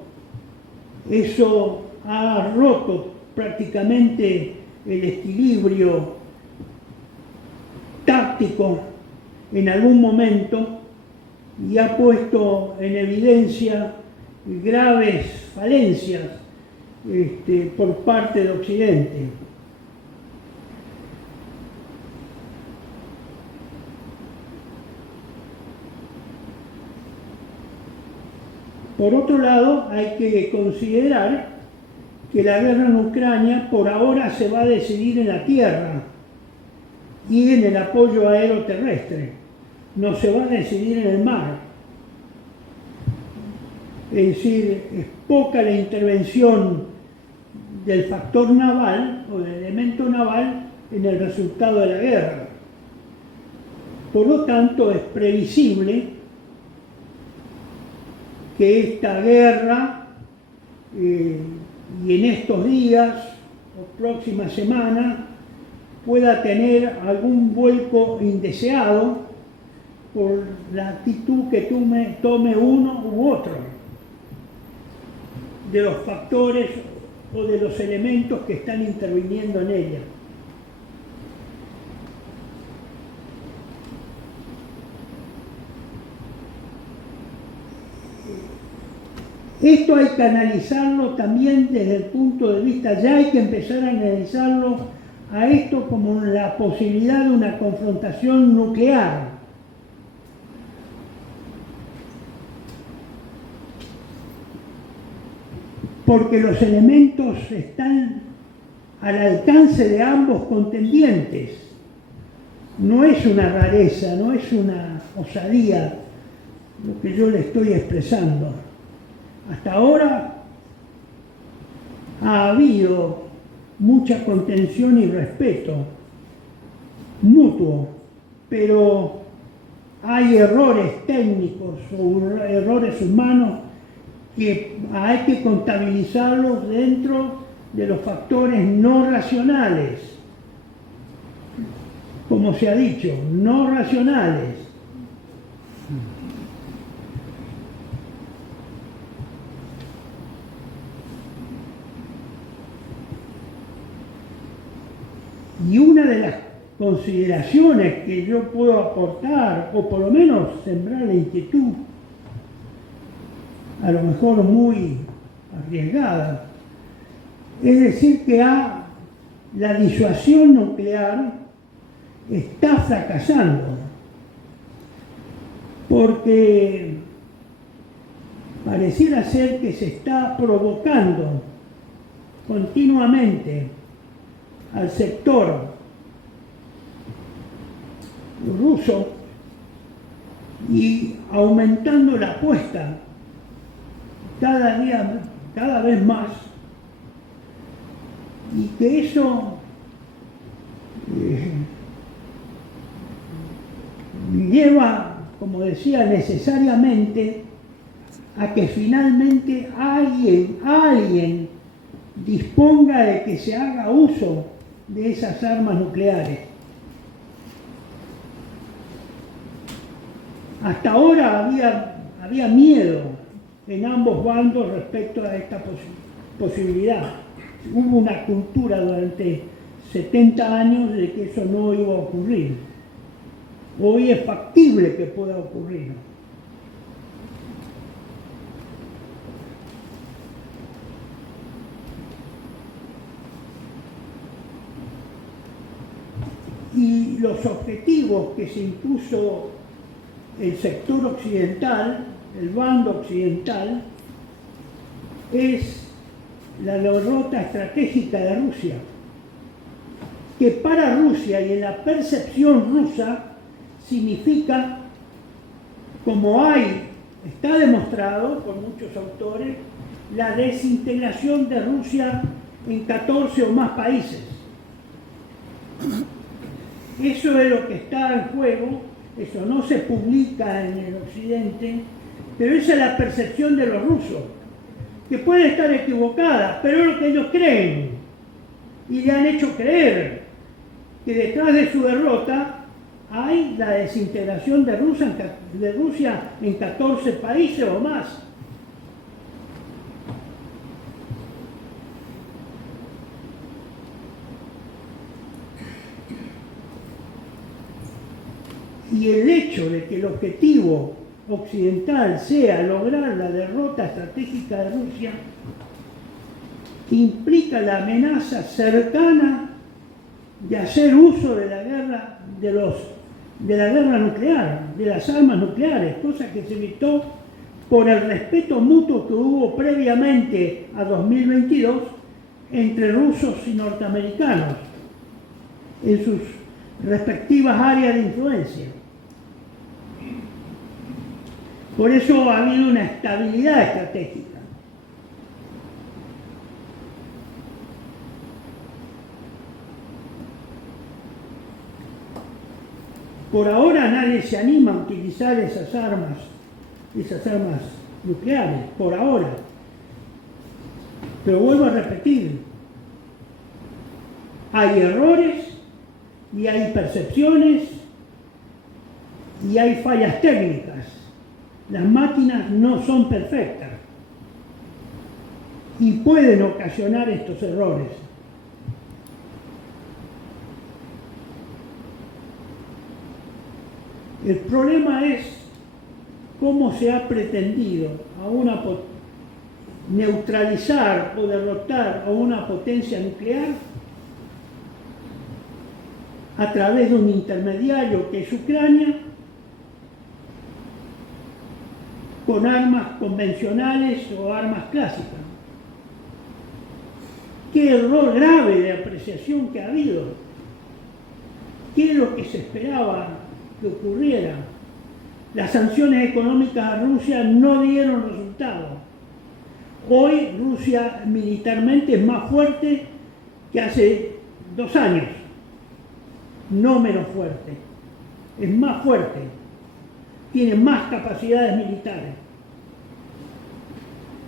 eso ha roto prácticamente el equilibrio táctico en algún momento y ha puesto en evidencia graves falencias por parte de Occidente. Por otro lado, hay que considerar que la guerra en Ucrania por ahora se va a decidir en la tierra y en el apoyo aeroterrestre. no se va a decidir en el mar. Es decir, es poca la intervención del factor naval o del elemento naval en el resultado de la guerra. Por lo tanto, es previsible que esta guerra, y en estos días o próximas semanas, pueda tener algún vuelco indeseado por la actitud que tome uno u otro de los factores o de los elementos que están interviniendo en ella. Esto hay que analizarlo también desde el punto de vista, ya hay que empezar a analizarlo a esto como la posibilidad de una confrontación nuclear. Porque los elementos están al alcance de ambos contendientes. No es una rareza, no es una osadía lo que yo le estoy expresando. Hasta ahora ha habido mucha contención y respeto mutuo, pero hay errores técnicos o errores humanos que hay que contabilizarlos dentro de los factores no racionales, como se ha dicho, no racionales. Y una de las consideraciones que yo puedo aportar, o por lo menos sembrar la inquietud, a lo mejor muy arriesgada, es decir que la disuasión nuclear está fracasando, porque pareciera ser que se está provocando continuamente al sector ruso y aumentando la apuesta cada vez más, y que eso lleva, como decía, necesariamente a que finalmente alguien disponga de que se haga uso de esas armas nucleares. Hasta ahora había miedo en ambos bandos respecto a esta posibilidad. Hubo una cultura durante 70 años de que eso no iba a ocurrir. Hoy es factible que pueda ocurrir. Y los objetivos que se impuso el sector occidental, el bando occidental, es la derrota estratégica de Rusia, que para Rusia y en la percepción rusa significa, como está demostrado por muchos autores, la desintegración de Rusia en 14 o más países. Eso es lo que está en juego, eso no se publica en el occidente, pero esa es la percepción de los rusos, que puede estar equivocada, pero es lo que ellos creen, y le han hecho creer que detrás de su derrota hay la desintegración de Rusia en 14 países o más. Y el hecho de que el objetivo occidental sea lograr la derrota estratégica de Rusia implica la amenaza cercana de hacer uso de la guerra nuclear, de las armas nucleares, cosa que se evitó por el respeto mutuo que hubo previamente a 2022 entre rusos y norteamericanos en sus respectivas áreas de influencia. Por eso ha habido una estabilidad estratégica. Por ahora nadie se anima a utilizar esas armas nucleares, por ahora. Pero vuelvo a repetir, hay errores y hay percepciones y hay fallas técnicas. Las máquinas no son perfectas y pueden ocasionar estos errores. El problema es cómo se ha pretendido neutralizar o derrotar a una potencia nuclear a través de un intermediario que es Ucrania, con armas convencionales o armas clásicas. Qué error grave de apreciación que ha habido. ¿Qué es lo que se esperaba que ocurriera? Las sanciones económicas a Rusia no dieron resultado. Hoy Rusia militarmente es más fuerte que hace 2 años, no menos fuerte, es más fuerte, tiene más capacidades militares.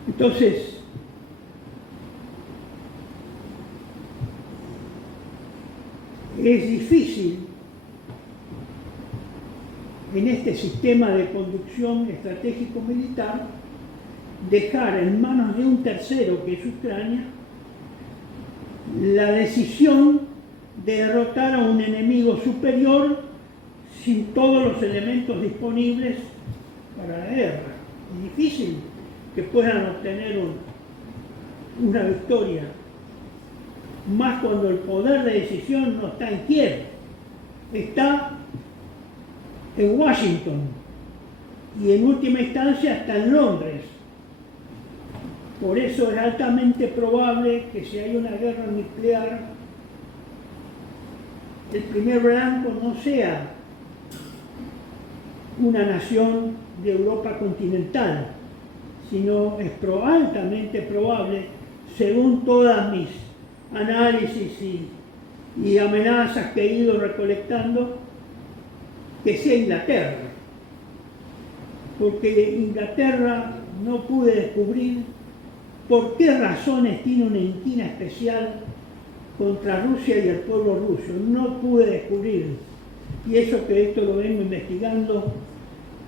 Entonces, es difícil en este sistema de conducción estratégico-militar dejar en manos de un tercero, que es Ucrania, la decisión de derrotar a un enemigo superior sin todos los elementos disponibles para la guerra. Es difícil que puedan obtener una victoria, más cuando el poder de decisión no está en Kiev, está en Washington y en última instancia está en Londres. Por eso es altamente probable que si hay una guerra nuclear, el primer blanco no sea una nación de Europa continental, sino es altamente probable, según todas mis análisis y amenazas que he ido recolectando, que sea Inglaterra. Porque Inglaterra no pude descubrir por qué razones tiene una inquina especial contra Rusia y el pueblo ruso. No pude descubrir. Y eso que esto lo vengo investigando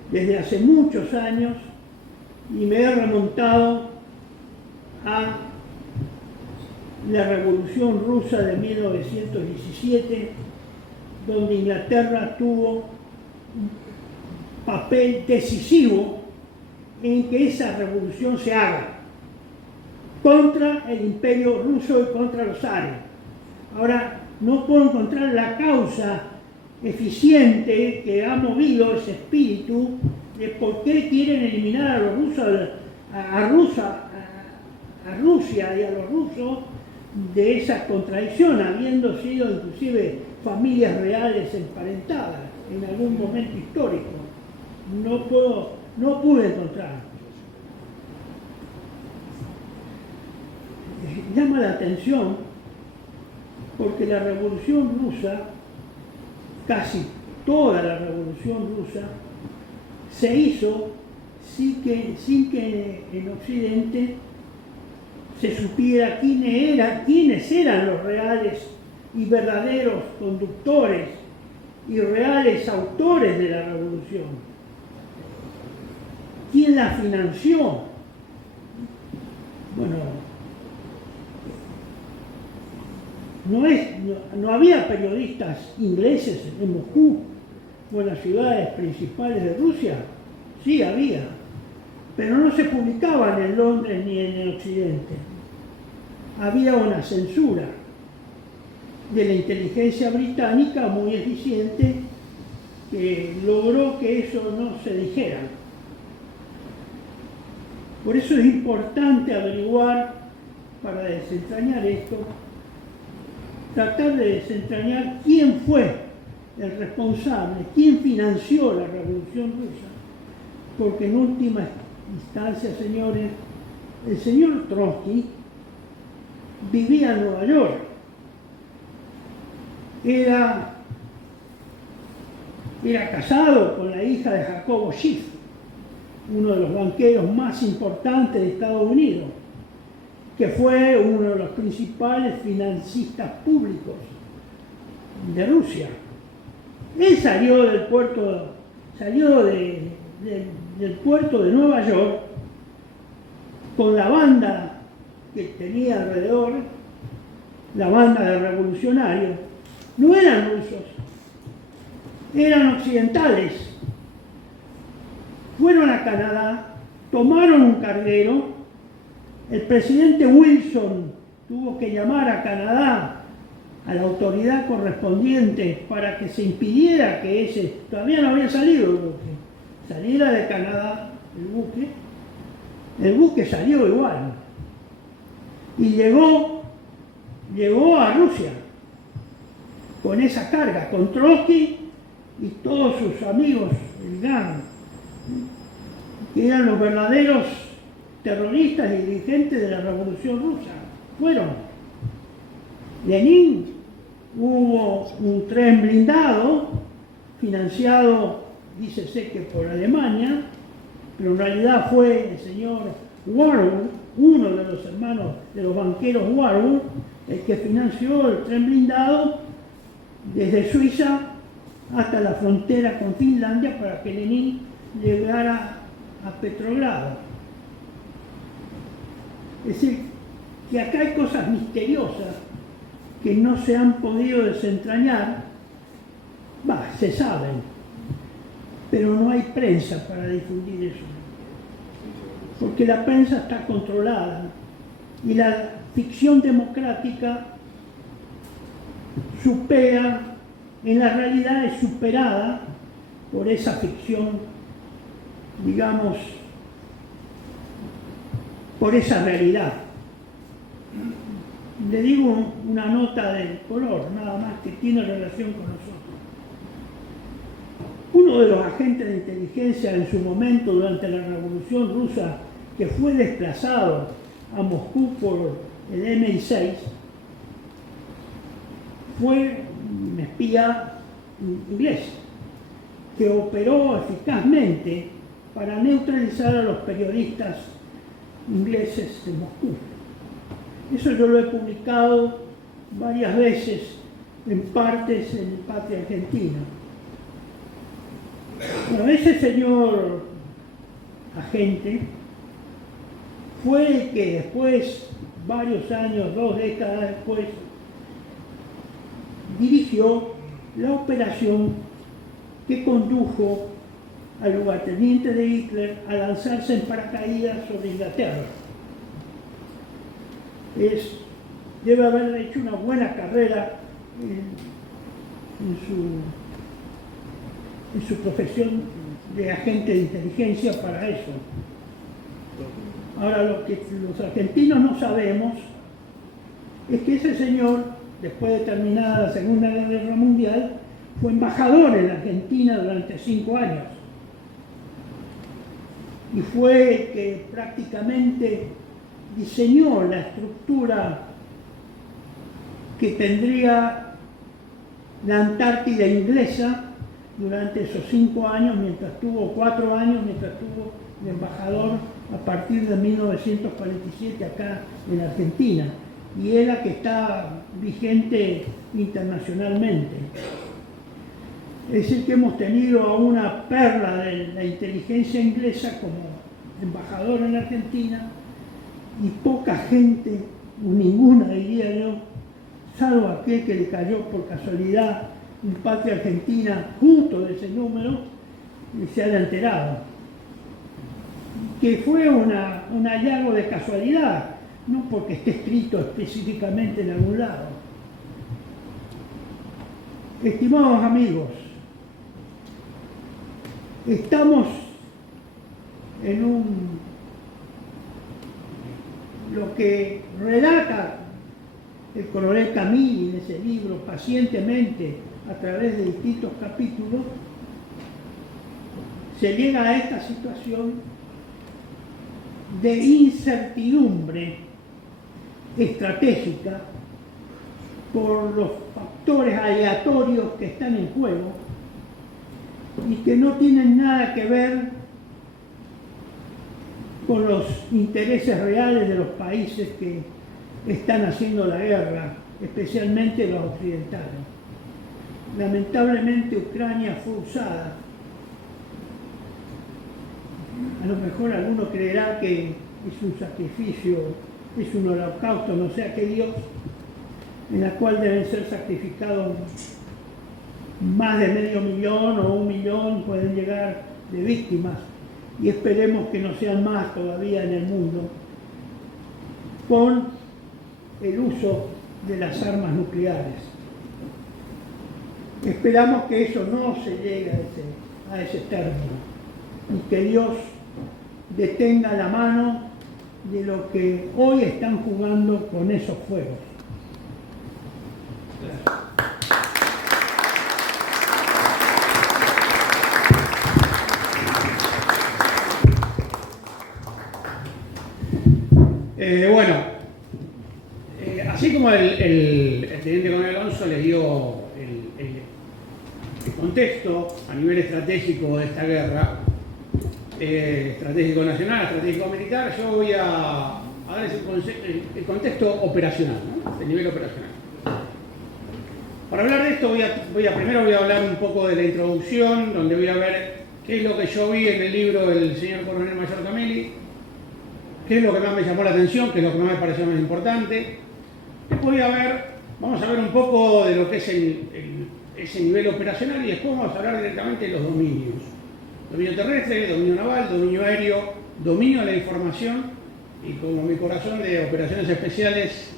desde hace muchos años y me he remontado a la Revolución Rusa de 1917, donde Inglaterra tuvo un papel decisivo en que esa revolución se haga contra el imperio ruso y contra los zares. Ahora, no puedo encontrar la causa eficiente que ha movido ese espíritu de por qué quieren eliminar a los rusos, a Rusia y a los rusos de esa contradicción, habiendo sido inclusive familias reales emparentadas en algún momento histórico. No pude encontrar. Llama la atención porque la Revolución Rusa, casi toda la Revolución Rusa, se hizo sin que en Occidente se supiera quiénes eran los reales y verdaderos conductores y reales autores de la revolución. ¿Quién la financió? Bueno, no había periodistas ingleses en Moscú o en las ciudades principales de Rusia. Sí había, pero no se publicaban en Londres ni en el Occidente. Había una censura de la inteligencia británica muy eficiente que logró que eso no se dijera. Por eso es importante averiguar, para desentrañar esto, tratar de desentrañar quién fue el responsable, quién financió la Revolución Rusa porque en última instancia, señores, el señor Trotsky vivía en Nueva York. Era casado con la hija de Jacobo Schiff, uno de los banqueros más importantes de Estados Unidos, que fue uno de los principales financistas públicos de Rusia. Él salió del puerto de Nueva York con la banda que tenía alrededor, la banda de revolucionarios. No eran rusos, eran occidentales. Fueron a Canadá, tomaron un carguero. El presidente Wilson tuvo que llamar a Canadá a la autoridad correspondiente para que se impidiera que ese, todavía no había salido el buque, saliera de Canadá el buque salió igual y llegó a Rusia con esa carga, con Trotsky y todos sus amigos, el gang, que eran los verdaderos terroristas y dirigentes de la Revolución Rusa. Fueron Lenin, hubo un tren blindado financiado, dícese que por Alemania, pero en realidad fue el señor Warburg, uno de los hermanos de los banqueros Warburg, el que financió el tren blindado desde Suiza hasta la frontera con Finlandia para que Lenin llegara a Petrogrado. Es decir, que acá hay cosas misteriosas que no se han podido desentrañar, se saben, pero no hay prensa para difundir eso, porque la prensa está controlada y la ficción democrática supera, en la realidad es superada por esa ficción, digamos, por esa realidad. Le digo una nota del color, nada más, que tiene relación con nosotros. Uno de los agentes de inteligencia en su momento durante la Revolución Rusa, que fue desplazado a Moscú por el MI6, fue un espía inglés que operó eficazmente para neutralizar a los periodistas ingleses de Moscú. Eso yo lo he publicado varias veces en partes en Patria Argentina. Bueno, ese señor agente fue el que después, varios años, 2 décadas después, dirigió la operación que condujo al lugarteniente de Hitler a lanzarse en paracaídas sobre Inglaterra. Debe haber hecho una buena carrera en su profesión de agente de inteligencia para eso. Ahora, lo que los argentinos no sabemos es que ese señor, después de terminada la Segunda Guerra Mundial, fue embajador en Argentina durante 5 años. Y fue el que prácticamente diseñó la estructura que tendría la Antártida inglesa durante esos 5 años, mientras estuvo 4 años, mientras estuvo de embajador a partir de 1947 acá en Argentina. Y es la que está vigente internacionalmente. Es decir, que hemos tenido a una perla de la inteligencia inglesa como embajador en Argentina y poca gente, ninguna diría yo, salvo aquel que le cayó por casualidad en Patria Argentina justo de ese número y se haya enterado. Que fue un hallazgo de casualidad, no porque esté escrito específicamente en algún lado. Estimados amigos, estamos en lo que relata el coronel Camille en ese libro pacientemente a través de distintos capítulos, se llega a esta situación de incertidumbre estratégica por los factores aleatorios que están en juego y que no tienen nada que ver con los intereses reales de los países que están haciendo la guerra, especialmente los occidentales. Lamentablemente Ucrania fue usada. A lo mejor alguno creerá que es un sacrificio, es un holocausto, no sé a qué Dios, en la cual deben ser sacrificados más de 500.000 o 1 millón, pueden llegar de víctimas, y esperemos que no sean más todavía en el mundo, con el uso de las armas nucleares. Esperamos que eso no se llegue a ese término y que Dios detenga la mano de lo que hoy están jugando con esos fuegos. Así como el teniente coronel Alonso les dio el contexto a nivel estratégico de esta guerra, estratégico nacional, estratégico militar, yo voy a darles el contexto operacional, ¿no? El nivel operacional. Para hablar de esto primero voy a hablar un poco de la introducción, donde voy a ver qué es lo que yo vi en el libro del señor coronel mayor Cameli, qué es lo que más me llamó la atención, qué es lo que más me pareció más importante. Después vamos a ver un poco de lo que es ese nivel operacional y después vamos a hablar directamente de los dominios. Dominio terrestre, dominio naval, dominio aéreo, dominio de la información, y como mi corazón de operaciones especiales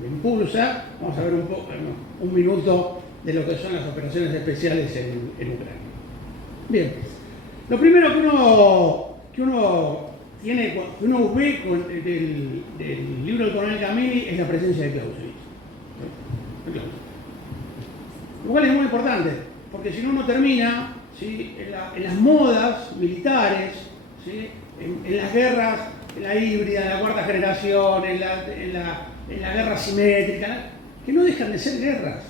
me impulsa, vamos a ver un minuto de lo que son las operaciones especiales en Ucrania. Bien, lo primero que uno ve del libro del coronel Cameli es la presencia de Clausewitz. Lo cual es muy importante, porque si no uno termina, ¿sí?, en las modas militares, ¿sí?, en las guerras, en la híbrida, en la cuarta generación, en la guerra simétrica, que no dejan de ser guerras,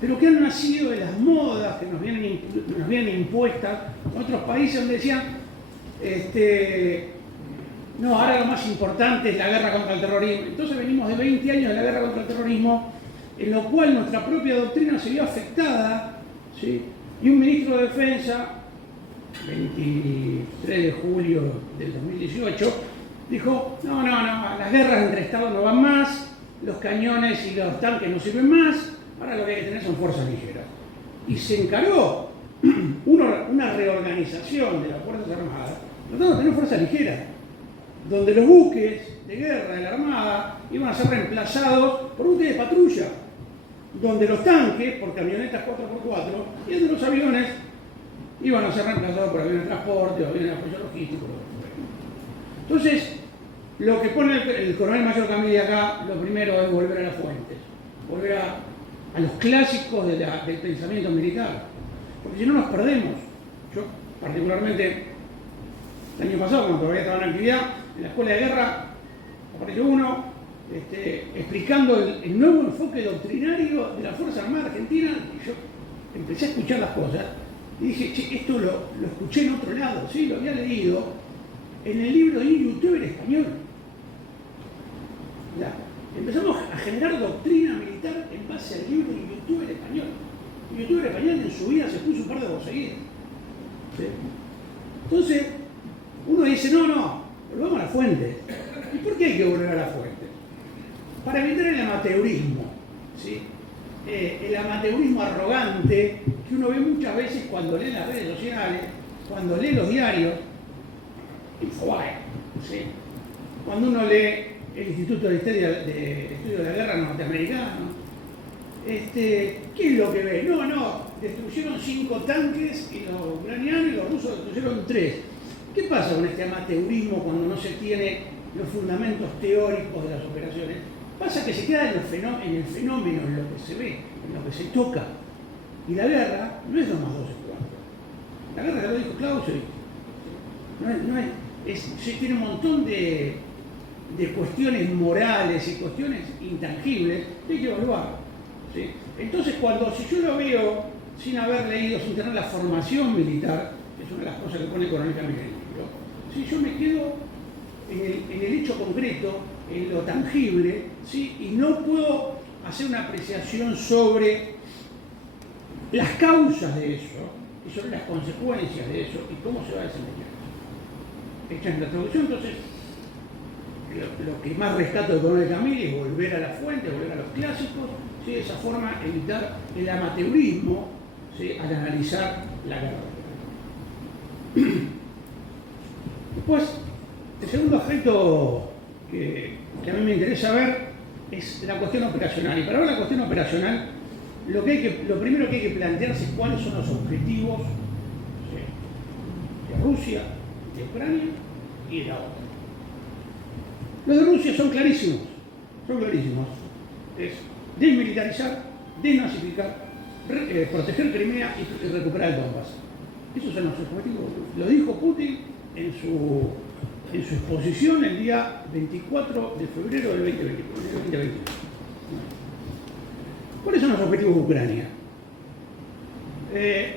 pero que han nacido de las modas que nos vienen impuestas en otros países donde decían, no, ahora lo más importante es la guerra contra el terrorismo. Entonces venimos de 20 años de la guerra contra el terrorismo, en lo cual nuestra propia doctrina se vio afectada, ¿sí? Y un ministro de Defensa, 23 de julio del 2018, dijo, no, las guerras entre Estados no van más, los cañones y los tanques no sirven más, ahora lo que hay que tener son fuerzas ligeras. Y se encargó una reorganización de las Fuerzas Armadas, tratando de tener fuerzas ligeras, donde los buques de guerra de la Armada iban a ser reemplazados por buques de patrulla, donde los tanques por camionetas 4x4 y donde los aviones iban a ser reemplazados por aviones de transporte o aviones de apoyo logístico. Entonces, lo que pone el coronel mayor Cameli acá, lo primero es volver a las fuentes, volver a los clásicos del pensamiento militar, porque si no nos perdemos. Yo, particularmente, el año pasado, cuando todavía estaba en actividad, en la escuela de guerra, apareció uno explicando el nuevo enfoque doctrinario de la Fuerza Armada Argentina, y yo empecé a escuchar las cosas y dije, che, esto lo escuché en otro lado, ¿sí? Lo había leído en el libro de un youtuber español. Ya, empezamos a generar doctrina militar en base al libro de un youtuber español. Un youtuber español en su vida se puso un par de seguidas. ¿Sí? Entonces, uno dice, no, volvamos a la fuente. ¿Y por qué hay que volver a la fuente? Para evitar el amateurismo, ¿sí? El amateurismo arrogante que uno ve muchas veces cuando lee las redes sociales, cuando lee los diarios, Infobae, ¿sí? Cuando uno lee el Instituto de Estudio de la Guerra norteamericano. ¿Qué es lo que ve? No, destruyeron 5 tanques y los ucranianos y los rusos destruyeron 3. ¿Qué pasa con este amateurismo cuando no se tiene los fundamentos teóricos de las operaciones? Pasa que se queda en el fenómeno, en lo que se ve, en lo que se toca. Y la guerra no es 2 más 2 es 4. La guerra, lo dijo Clausewitz, sí, tiene un montón de cuestiones morales y cuestiones intangibles que hay que evaluar. ¿Sí? Entonces, si yo lo veo sin haber leído, sin tener la formación militar, que es una de las cosas que pone el coronel Camilo en el libro, si yo me quedo en el hecho concreto, en lo tangible, ¿sí? Y no puedo hacer una apreciación sobre las causas de eso y sobre las consecuencias de eso y cómo se va a desempeñar. Esta es la traducción. Entonces, lo que más rescato de coronel Camilo es volver a la fuente, volver a los clásicos, ¿sí? De esa forma evitar el amateurismo, ¿sí? Al analizar la guerra. Después, el segundo aspecto que a mí me interesa ver es la cuestión operacional. Y para ver la cuestión operacional, lo primero que hay que plantearse es cuáles son los objetivos, ¿sí? De Rusia, de Ucrania y de la OTAN. Los de Rusia son clarísimos. Es desmilitarizar, desnazificar, proteger Crimea y recuperar el Donbass. Esos son los objetivos. Lo dijo Putin en su exposición el día 24 de febrero del 2021. ¿Cuáles son los objetivos de Ucrania?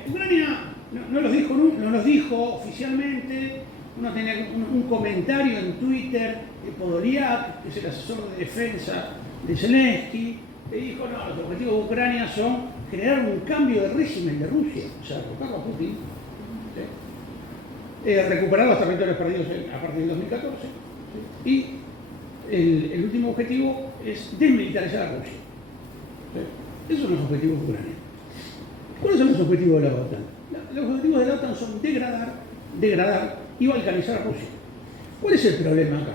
Ucrania no los dijo oficialmente. Uno tenía un comentario en Twitter de Podolyak, que es el asesor de defensa de Zelensky, que dijo: no, los objetivos de Ucrania son generar un cambio de régimen de Rusia, o sea, derrocarlo a Putin, ¿sí? Recuperar los territorios perdidos a partir del 2014, ¿sí? Y el último objetivo es desmilitarizar a Rusia. ¿Sí? Esos son los objetivos de Ucrania. ¿Cuáles son los objetivos de la OTAN? Los objetivos de la OTAN son degradar y balcanizar a Rusia. ¿Cuál es el problema acá?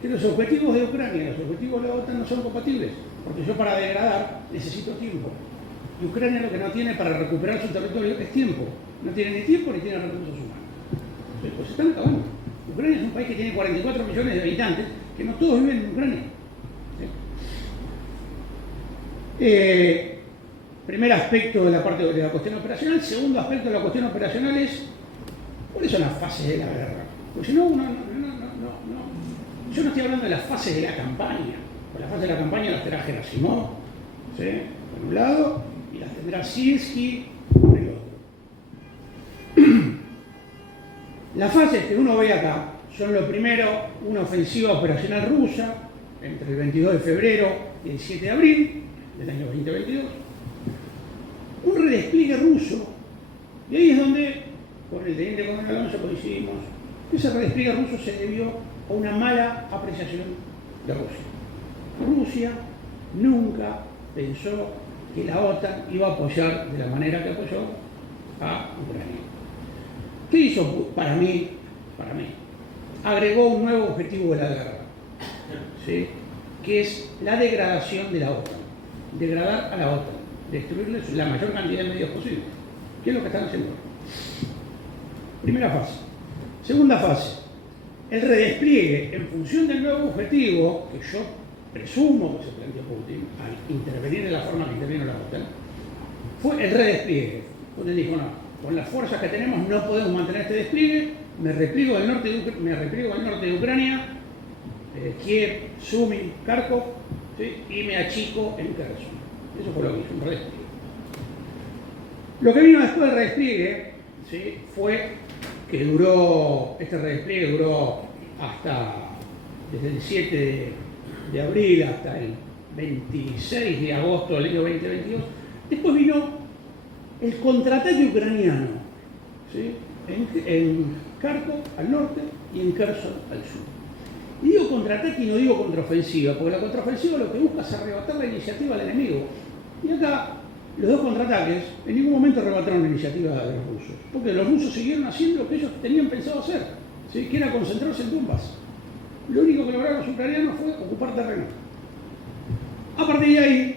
Que los objetivos de Ucrania y los objetivos de la OTAN no son compatibles, porque yo para degradar necesito tiempo. Y Ucrania lo que no tiene para recuperar su territorio es tiempo. No tiene ni tiempo ni tiene recursos humanos. Pues se están acabando. Ucrania es un país que tiene 44 millones de habitantes, que no todos viven en Ucrania. ¿Sí? Primer aspecto de la parte de la cuestión operacional. Segundo aspecto de la cuestión operacional es ¿cuáles son las fases de la guerra? Porque si no, yo no estoy hablando de las fases de la campaña. Las fases de la campaña las tendrá Gerasimov, ¿sí? Por un lado, y las tendrá Sirski por el otro. Las fases que uno ve acá son lo primero, una ofensiva operacional rusa entre el 22 de febrero y el 7 de abril del año 2022. Un redespliegue ruso, y ahí es donde, con el teniente coronel Alonso coincidimos, ese redespliegue ruso se debió a una mala apreciación de Rusia. Rusia nunca pensó que la OTAN iba a apoyar de la manera que apoyó a Ucrania. ¿Qué hizo para mí? Agregó un nuevo objetivo de la guerra, ¿sí? Que es la degradación de la OTAN. Degradar a la OTAN, destruirles la mayor cantidad de medios posible. ¿Qué es lo que están haciendo? Primera fase. Segunda fase, el redespliegue en función del nuevo objetivo, que yo presumo que se planteó Putin al intervenir en la forma que intervino la OTAN, fue el redespliegue. Putin dijo: no, con las fuerzas que tenemos no podemos mantener este despliegue, me repliego al norte de Ucrania, Kiev, Sumy, Kharkov, ¿sí? Y me achico en Kherson. Eso fue lo que hizo, un redespliegue. Lo que vino después del redespliegue, ¿sí? Fue que este redespliegue duró desde el 7 de abril hasta el 26 de agosto del año 2022. Después vino el contraataque ucraniano, ¿sí? En Kharkov al norte y en Kherson al sur. Y digo contraataque y no digo contraofensiva, porque la contraofensiva lo que busca es arrebatar la iniciativa al enemigo. Y acá los dos contraataques en ningún momento arrebataron la iniciativa de los rusos, porque los rusos siguieron haciendo lo que ellos tenían pensado hacer, ¿sí? Que era concentrarse en Donbass. Lo único que lograron los ucranianos fue ocupar terreno. A partir de ahí,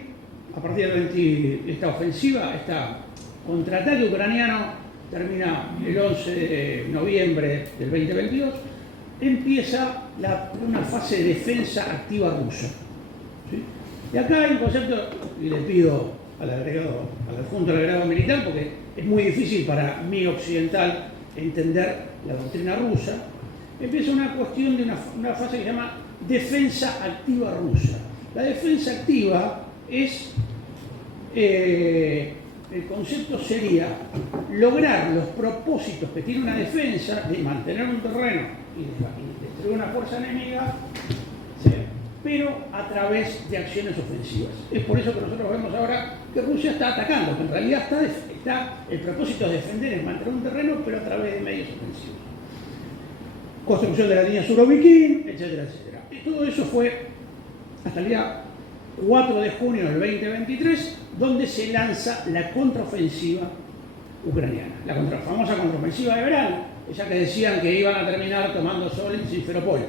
a partir de esta ofensiva, este contraataque ucraniano termina el 11 de noviembre del 2022, empieza una fase de defensa activa rusa, ¿sí? Y acá hay un concepto, y le pido al adjunto al agregado militar, porque es muy difícil para mí occidental entender la doctrina rusa. Empieza una cuestión de una fase que se llama defensa activa rusa. La defensa activa es, el concepto sería lograr los propósitos que tiene una defensa de mantener un terreno y destruir una fuerza enemiga, ¿sí?, pero a través de acciones ofensivas. Es por eso que nosotros vemos ahora que Rusia está atacando, que en realidad el propósito de defender es mantener un terreno, pero a través de medios ofensivos. Construcción de la línea Surovikin, etcétera, etcétera. Y todo eso fue hasta el día 4 de junio del 2023, donde se lanza la contraofensiva ucraniana, la famosa contraofensiva de verano, esa que decían que iban a terminar tomando Sol y Simferopol.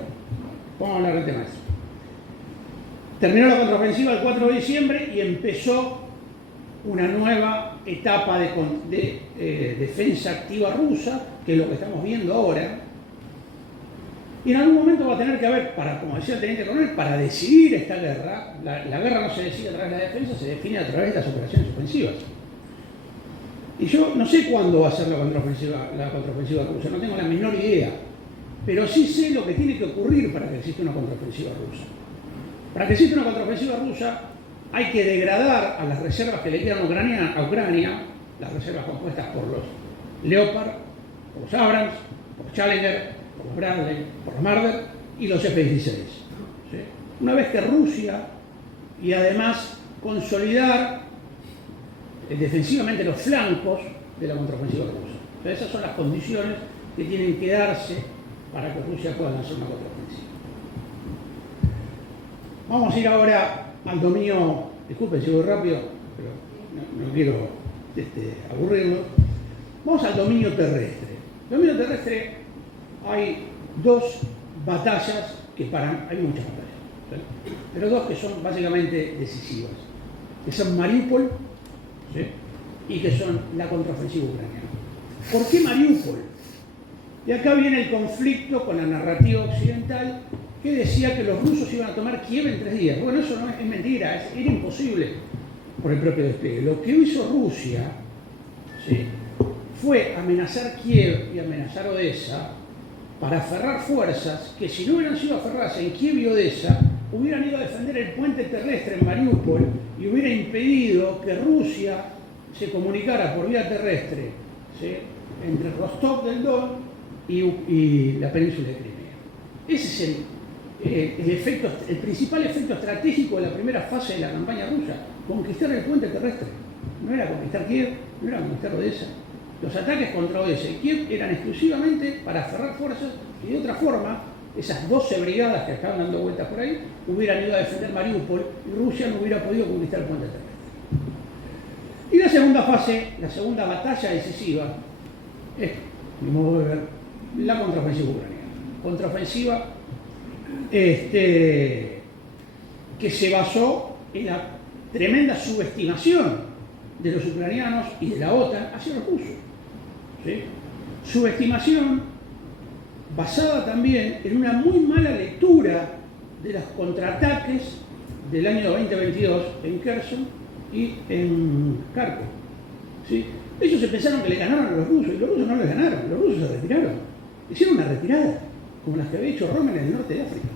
Vamos a hablar del tema de eso. Terminó la contraofensiva el 4 de diciembre y empezó una nueva etapa de defensa activa rusa, que es lo que estamos viendo ahora. Y en algún momento va a tener que haber, como decía el teniente coronel, para decidir esta guerra, la guerra no se decide a través de la defensa, se define a través de las operaciones ofensivas. Y yo no sé cuándo va a ser la contraofensiva rusa, no tengo la menor idea, pero sí sé lo que tiene que ocurrir para que exista una contraofensiva rusa. Para que exista una contraofensiva rusa hay que degradar a las reservas que le quedan a Ucrania, las reservas compuestas por los Leopard, por los Abrams, por los Challenger, por los Bradley, por los Marder y los F-16. ¿Sí? Una vez que Rusia, y además consolidar defensivamente los flancos de la contraofensiva rusa. Pero esas son las condiciones que tienen que darse para que Rusia pueda lanzar una contraofensiva. Vamos a ir ahora al dominio, disculpen si voy rápido, pero no quiero aburrirlo. Vamos al dominio terrestre. El dominio terrestre hay dos batallas hay muchas batallas, ¿sí?, pero dos que son básicamente decisivas, que son Mariupol, ¿sí?, y que son la contraofensiva ucraniana. ¿Por qué Mariupol? Y acá viene el conflicto con la narrativa occidental que decía que los rusos iban a tomar Kiev en 3 días. Bueno, eso no es mentira, era imposible por el propio despliegue. Lo que hizo Rusia, ¿sí?, fue amenazar Kiev y amenazar Odessa para aferrar fuerzas que, si no hubieran sido aferradas en Kiev y Odessa, hubieran ido a defender el puente terrestre en Mariupol y hubiera impedido que Rusia se comunicara por vía terrestre, ¿sí?, entre Rostov del Don y la península de Crimea. Ese es el principal efecto estratégico de la primera fase de la campaña rusa: conquistar el puente terrestre. No era conquistar Kiev, no era conquistar Odessa. Los ataques contra Odessa y Kiev eran exclusivamente para aferrar fuerzas, y de otra forma, esas 12 brigadas que estaban dando vueltas por ahí hubieran ido a defender Mariupol y Rusia no hubiera podido conquistar el puente terrestre. Y la segunda fase, la segunda batalla decisiva, es, mi modo de ver, la contraofensiva ucraniana. Contraofensiva que se basó en la tremenda subestimación de los ucranianos y de la OTAN hacia los rusos. ¿Sí? Subestimación basada también en una muy mala lectura de los contraataques del año 2022 en Kherson y en Kharkov. ¿Sí? Ellos se pensaron que le ganaron a los rusos, y los rusos no les ganaron, los rusos se retiraron. Hicieron una retirada, como las que había hecho Roma en el norte de África.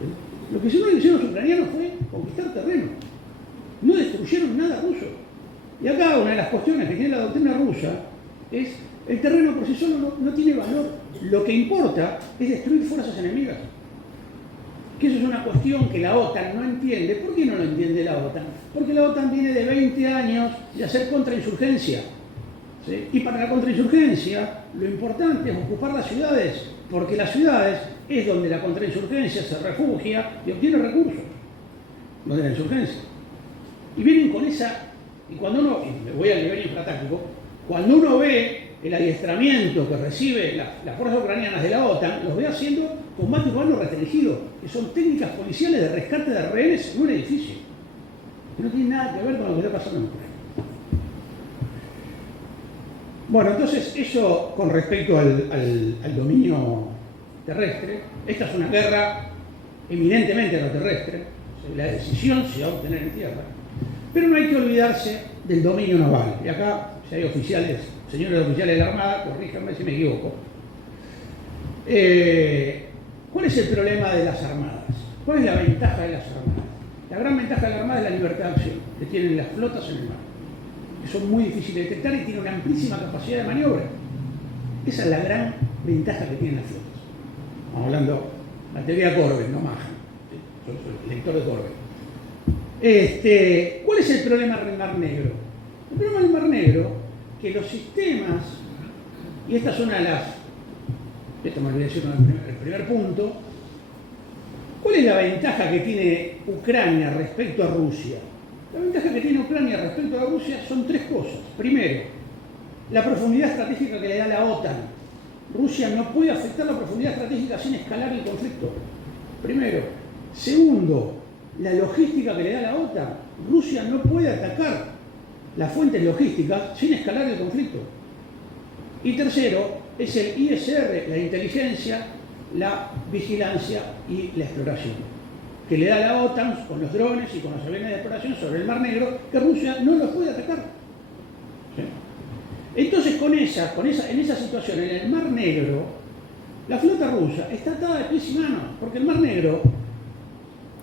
¿Sí? Lo que hicieron los ucranianos fue conquistar terreno. No destruyeron nada ruso. Y acá una de las cuestiones que tiene la doctrina rusa es: el terreno por sí solo no tiene valor. Lo que importa es destruir fuerzas enemigas. Que eso es una cuestión que la OTAN no entiende. ¿Por qué no lo entiende la OTAN? Porque la OTAN viene de 20 años de hacer contrainsurgencia. ¿Sí? Y para la contrainsurgencia lo importante es ocupar las ciudades, porque las ciudades es donde la contrainsurgencia se refugia y obtiene recursos, donde la insurgencia. Y vienen con esa, y cuando uno, y me voy al nivel infratáctico, cuando uno ve el adiestramiento que recibe las fuerzas ucranianas de la OTAN, los ve haciendo combate urbano restringido, que son técnicas policiales de rescate de rehenes en un edificio, que no tiene nada que ver con lo que está pasando en Ucrania. Bueno, entonces eso con respecto al dominio terrestre. Esta es una guerra eminentemente aeroterrestre. La decisión se va a obtener en tierra. Pero no hay que olvidarse del dominio naval. Y acá, si hay oficiales, señores oficiales de la Armada, corríjanme si me equivoco. ¿Cuál es el problema de las armadas? ¿Cuál es la ventaja de las armadas? La gran ventaja de la Armada es la libertad de acción que tienen las flotas en el mar, que son muy difíciles de detectar y tienen una amplísima capacidad de maniobra. Esa es la gran ventaja que tienen las flotas. Estamos hablando de la teoría de Corbett, no Mahan. Yo soy lector de Corbett. ¿Cuál es el problema del Mar Negro? El problema del Mar Negro que los sistemas, y esta es una de las, esto me olvidé decir el primer punto, ¿cuál es la ventaja que tiene Ucrania respecto a Rusia? La ventaja que tiene Ucrania respecto a Rusia son tres cosas. Primero, la profundidad estratégica que le da la OTAN. Rusia no puede afectar la profundidad estratégica sin escalar el conflicto. Primero. Segundo, la logística que le da la OTAN. Rusia no puede atacar las fuentes logísticas sin escalar el conflicto. Y tercero, es el ISR, la inteligencia, la vigilancia y la exploración, que le da la OTAN con los drones y con los aviones de exploración sobre el Mar Negro, que Rusia no los puede atacar. ¿Sí? Entonces, en esa situación, en el Mar Negro, la flota rusa está atada de pies y manos, porque el Mar Negro,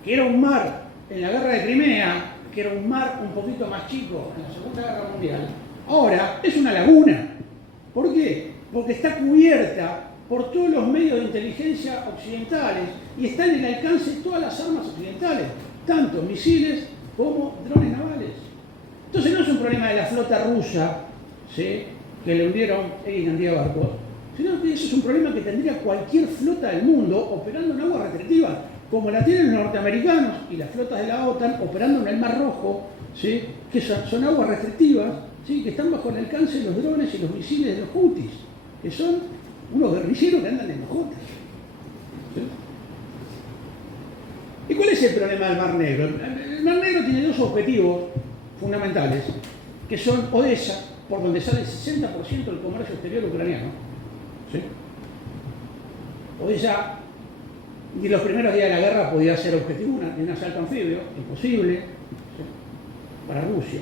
que era un mar en la guerra de Crimea, que era un mar un poquito más chico en la Segunda Guerra Mundial, ahora es una laguna. ¿Por qué? Porque está cubierta por todos los medios de inteligencia occidentales y está en el alcance de todas las armas occidentales, tanto misiles como drones navales. Entonces no es un problema de la flota rusa, ¿sí?, que le hundieron X cantidad de barcos, sino que eso es un problema que tendría cualquier flota del mundo operando en aguas restrictivas, como la tienen los norteamericanos y las flotas de la OTAN operando en el Mar Rojo, ¿sí?, que son aguas restrictivas, ¿sí?, que están bajo el alcance de los drones y los misiles de los Houthis, que son unos guerrilleros que andan en mojotas. ¿Sí? ¿Y cuál es el problema del Mar Negro? El Mar Negro tiene dos objetivos fundamentales, que son Odessa, por donde sale el 60% del comercio exterior ucraniano. ¿Sí? Odessa, en los primeros días de la guerra, podía ser objetivo de un asalto anfibio, imposible, ¿sí?, para Rusia.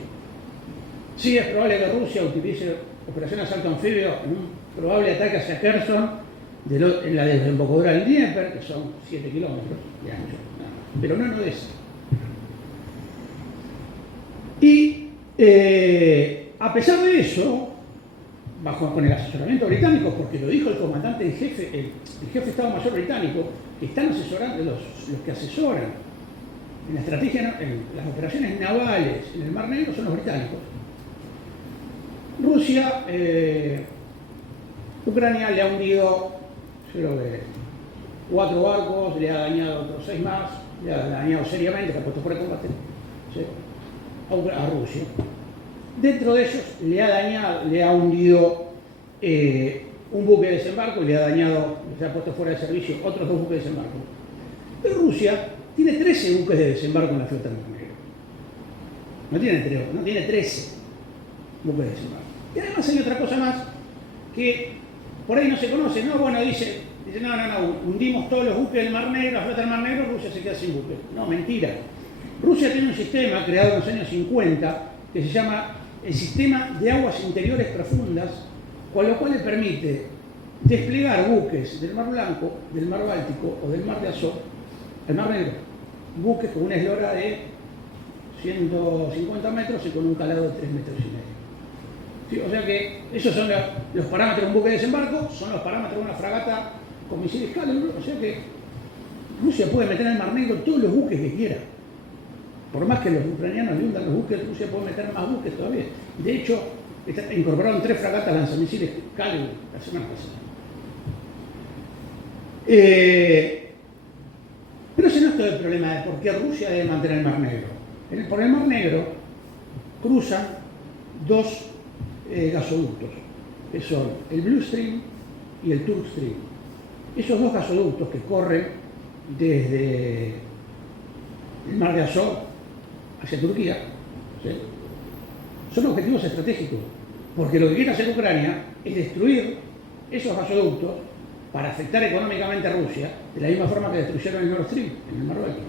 Sí, es probable que Rusia utilice operación de asalto anfibio en un probable ataque hacia Kherson en la desembocadura del Dnieper, que son 7 kilómetros de ancho, pero no en Odessa. Y a pesar de eso, con el asesoramiento británico, porque lo dijo el comandante en jefe, el jefe de Estado Mayor británico, que están asesorando, los que asesoran en la estrategia, en las operaciones navales en el Mar Negro son los británicos. Rusia, Ucrania le ha hundido, creo que 4 barcos, le ha dañado otros 6 más, le ha dañado seriamente, que ha puesto fuera de combate, ¿sí?, a Rusia. Dentro de ellos le ha hundido un buque de desembarco y le ha puesto fuera de servicio otros 2 buques de desembarco. Pero Rusia tiene 13 buques de desembarco en la flota del Mar Negro. No tiene 3, no tiene 13 buques de desembarco. Y además hay otra cosa más que por ahí no se conoce, ¿no? Bueno, dice no, hundimos todos los buques del Mar Negro, la flota del Mar Negro, Rusia se queda sin buques. No, mentira. Rusia tiene un sistema creado en los años 50 que se llama el Sistema de Aguas Interiores Profundas, con lo cual le permite desplegar buques del Mar Blanco, del Mar Báltico o del Mar de Azov, el Mar Negro. Buques con una eslora de 150 metros y con un calado de 3,5 metros. Sí, o sea que esos son los parámetros de un buque de desembarco, son los parámetros de una fragata con misiles Kalibr, o sea que Rusia puede meter en el Mar Negro todos los buques que quiera. Por más que los ucranianos le hundan los buques, Rusia puede meter más buques todavía. De hecho, incorporaron 3 fragatas lanzamisiles Kalibr la semana pasada. Pero ese no es todo el problema de por qué Rusia debe mantener el Mar Negro. Por el Mar Negro cruzan 2 gasoductos, que son el Blue Stream y el Turk Stream. Esos 2 gasoductos que corren desde el Mar de Azov hacia Turquía, ¿sí?, son objetivos estratégicos, porque lo que quiere hacer Ucrania es destruir esos gasoductos para afectar económicamente a Rusia, de la misma forma que destruyeron el Nord Stream en el Mar Báltico.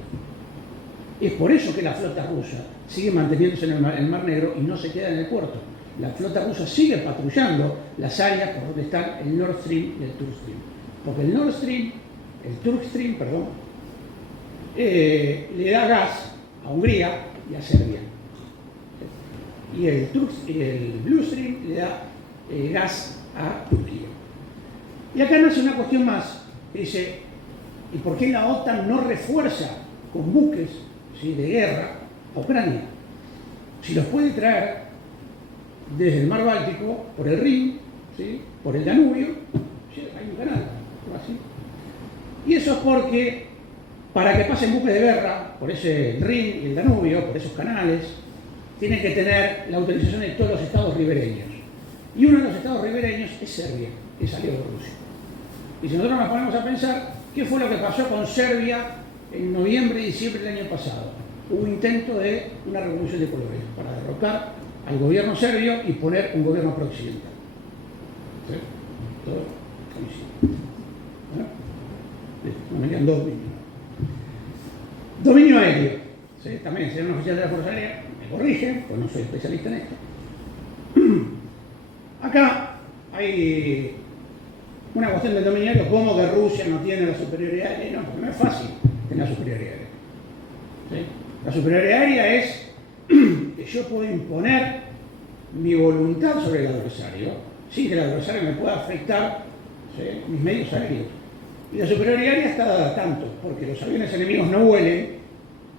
Es por eso que la flota rusa sigue manteniéndose en el Mar Negro y no se queda en el puerto. La flota rusa sigue patrullando las áreas por donde están el Nord Stream y el Turk Stream. Porque el Turk Stream, le da gas a Hungría y a Serbia. Y el Blue Stream le da gas a Turquía. Y acá nace una cuestión más, que dice, ¿y por qué la OTAN no refuerza con buques, ¿sí?, de guerra a Ucrania? Si los puede traer desde el mar Báltico, por el Rin, ¿sí?, por el Danubio, ¿sí?, hay un canal, así. Y eso es porque, para que pasen buques de guerra por ese Rin y el Danubio, por esos canales, tienen que tener la autorización de todos los estados ribereños. Y uno de los estados ribereños es Serbia, que salió de Rusia. Y si nosotros nos ponemos a pensar, ¿qué fue lo que pasó con Serbia en noviembre y diciembre del año pasado? Hubo intento de una revolución de colores para derrocar al gobierno serbio y poner un gobierno prooccidental. ¿Sí? Todo coincide. ¿No? Me quedan dos dominios. Dominio aéreo. ¿Sí? También, ser un oficial de la Fuerza Aérea, me corrigen, pues no soy especialista en esto. Acá hay una cuestión del dominio aéreo, ¿cómo que Rusia no tiene la superioridad aérea? No, porque no es fácil tener la superioridad aérea. ¿Sí? La superioridad aérea es que yo puedo imponer mi voluntad sobre el adversario sin que el adversario me pueda afectar, ¿sí?, mis medios aéreos. Y la superioridad aérea está dada tanto porque los aviones enemigos no vuelen,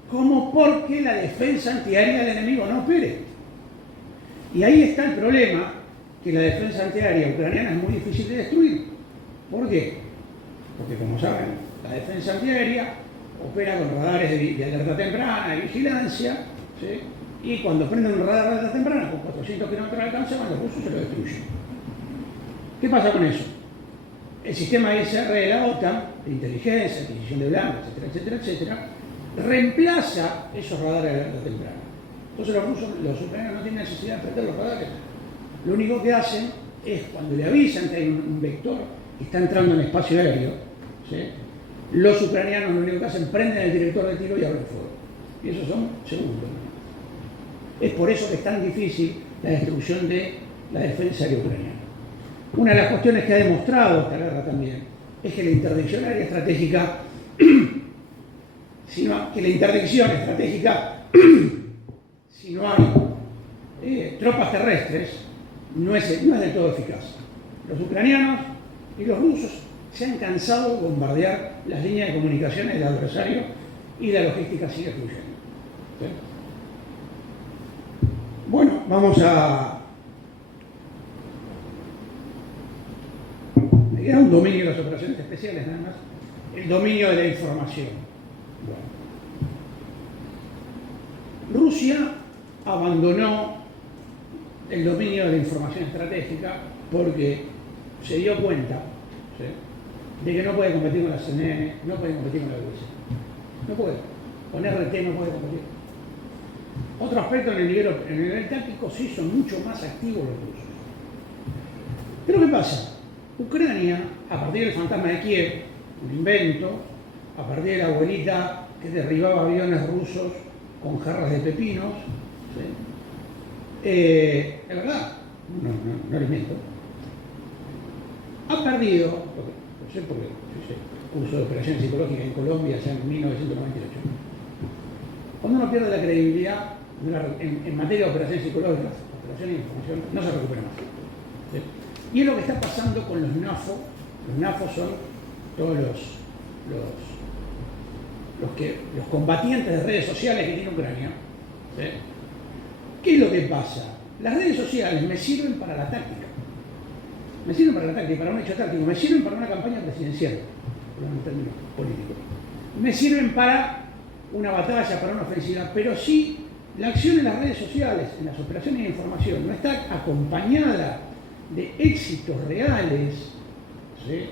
como porque la defensa antiaérea del enemigo no opere. Y ahí está el problema, que la defensa antiaérea ucraniana es muy difícil de destruir. ¿Por qué? Porque, como saben, la defensa antiaérea opera con radares de alerta temprana, de vigilancia, ¿sí?, y cuando prenden un radar de alerta temprana con 400 kilómetros de alcance, cuando los rusos se lo destruyen. ¿Qué pasa con eso? El sistema ISR de la OTAN, de inteligencia, adquisición de blancos, etcétera, reemplaza esos radares de alerta temprana. Entonces los ucranianos no tienen necesidad de prender los radares. Lo único que hacen es, cuando le avisan que hay un vector que está entrando en el espacio aéreo, ¿sí?, los ucranianos lo único que hacen, prenden el director de tiro y abren fuego. Y esos son segundos. Es por eso que es tan difícil la destrucción de la defensa aérea ucraniana. Una de las cuestiones que ha demostrado esta guerra también es que la interdicción aérea estratégica, si no hay tropas terrestres, no es del todo eficaz. Los ucranianos y los rusos se han cansado de bombardear las líneas de comunicaciones del adversario y la logística sigue fluyendo. ¿Sí? Bueno, vamos a... Me queda un dominio de las operaciones especiales, nada más. El dominio de la información. Bueno. Rusia abandonó el dominio de la información estratégica porque se dio cuenta, ¿sí?, de que no puede competir con la CNN, no puede competir con la BBC. No puede. Con RT no puede competir. Otro aspecto, en el nivel táctico sí son mucho más activos los rusos. Pero ¿qué pasa? Ucrania, a partir del fantasma de Kiev, un invento, a partir de la abuelita que derribaba aviones rusos con jarras de pepinos, ¿sí?, es verdad, no lo invento, ha perdido, no sé por qué, curso de operaciones psicológicas en Colombia ya en 1998. Cuando uno pierde la credibilidad en materia de operaciones psicológicas, operaciones de información, no se recupera más. ¿Sí? Y es lo que está pasando con los NAFO. Los NAFO son todos los combatientes de redes sociales que tiene Ucrania. ¿Sí? ¿Qué es lo que pasa? Las redes sociales me sirven para la táctica. Me sirven para la táctica, para un hecho táctico. Me sirven para una campaña presidencial, en términos políticos. Me sirven para una batalla, para una ofensiva. Pero si la acción en las redes sociales, en las operaciones de información, no está acompañada de éxitos reales, ¿sí?,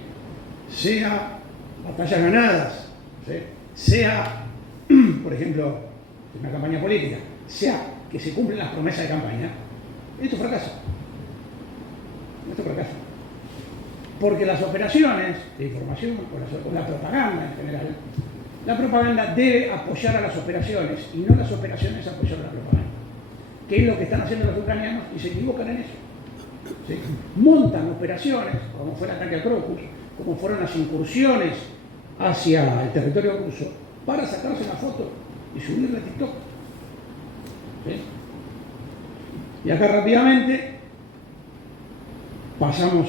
sea batallas ganadas, ¿sí?, sea, por ejemplo, una campaña política, sea que se cumplen las promesas de campaña, esto fracasa. Esto fracasa. Porque las operaciones de información, o la propaganda en general, La propaganda debe apoyar a las operaciones y no las operaciones apoyar a la propaganda, que es lo que están haciendo los ucranianos y se equivocan en eso. ¿Sí? Montan operaciones, como fue el ataque a Crocus, como fueron las incursiones hacia el territorio ruso, para sacarse una foto y subirla a TikTok. ¿Sí? Y acá rápidamente pasamos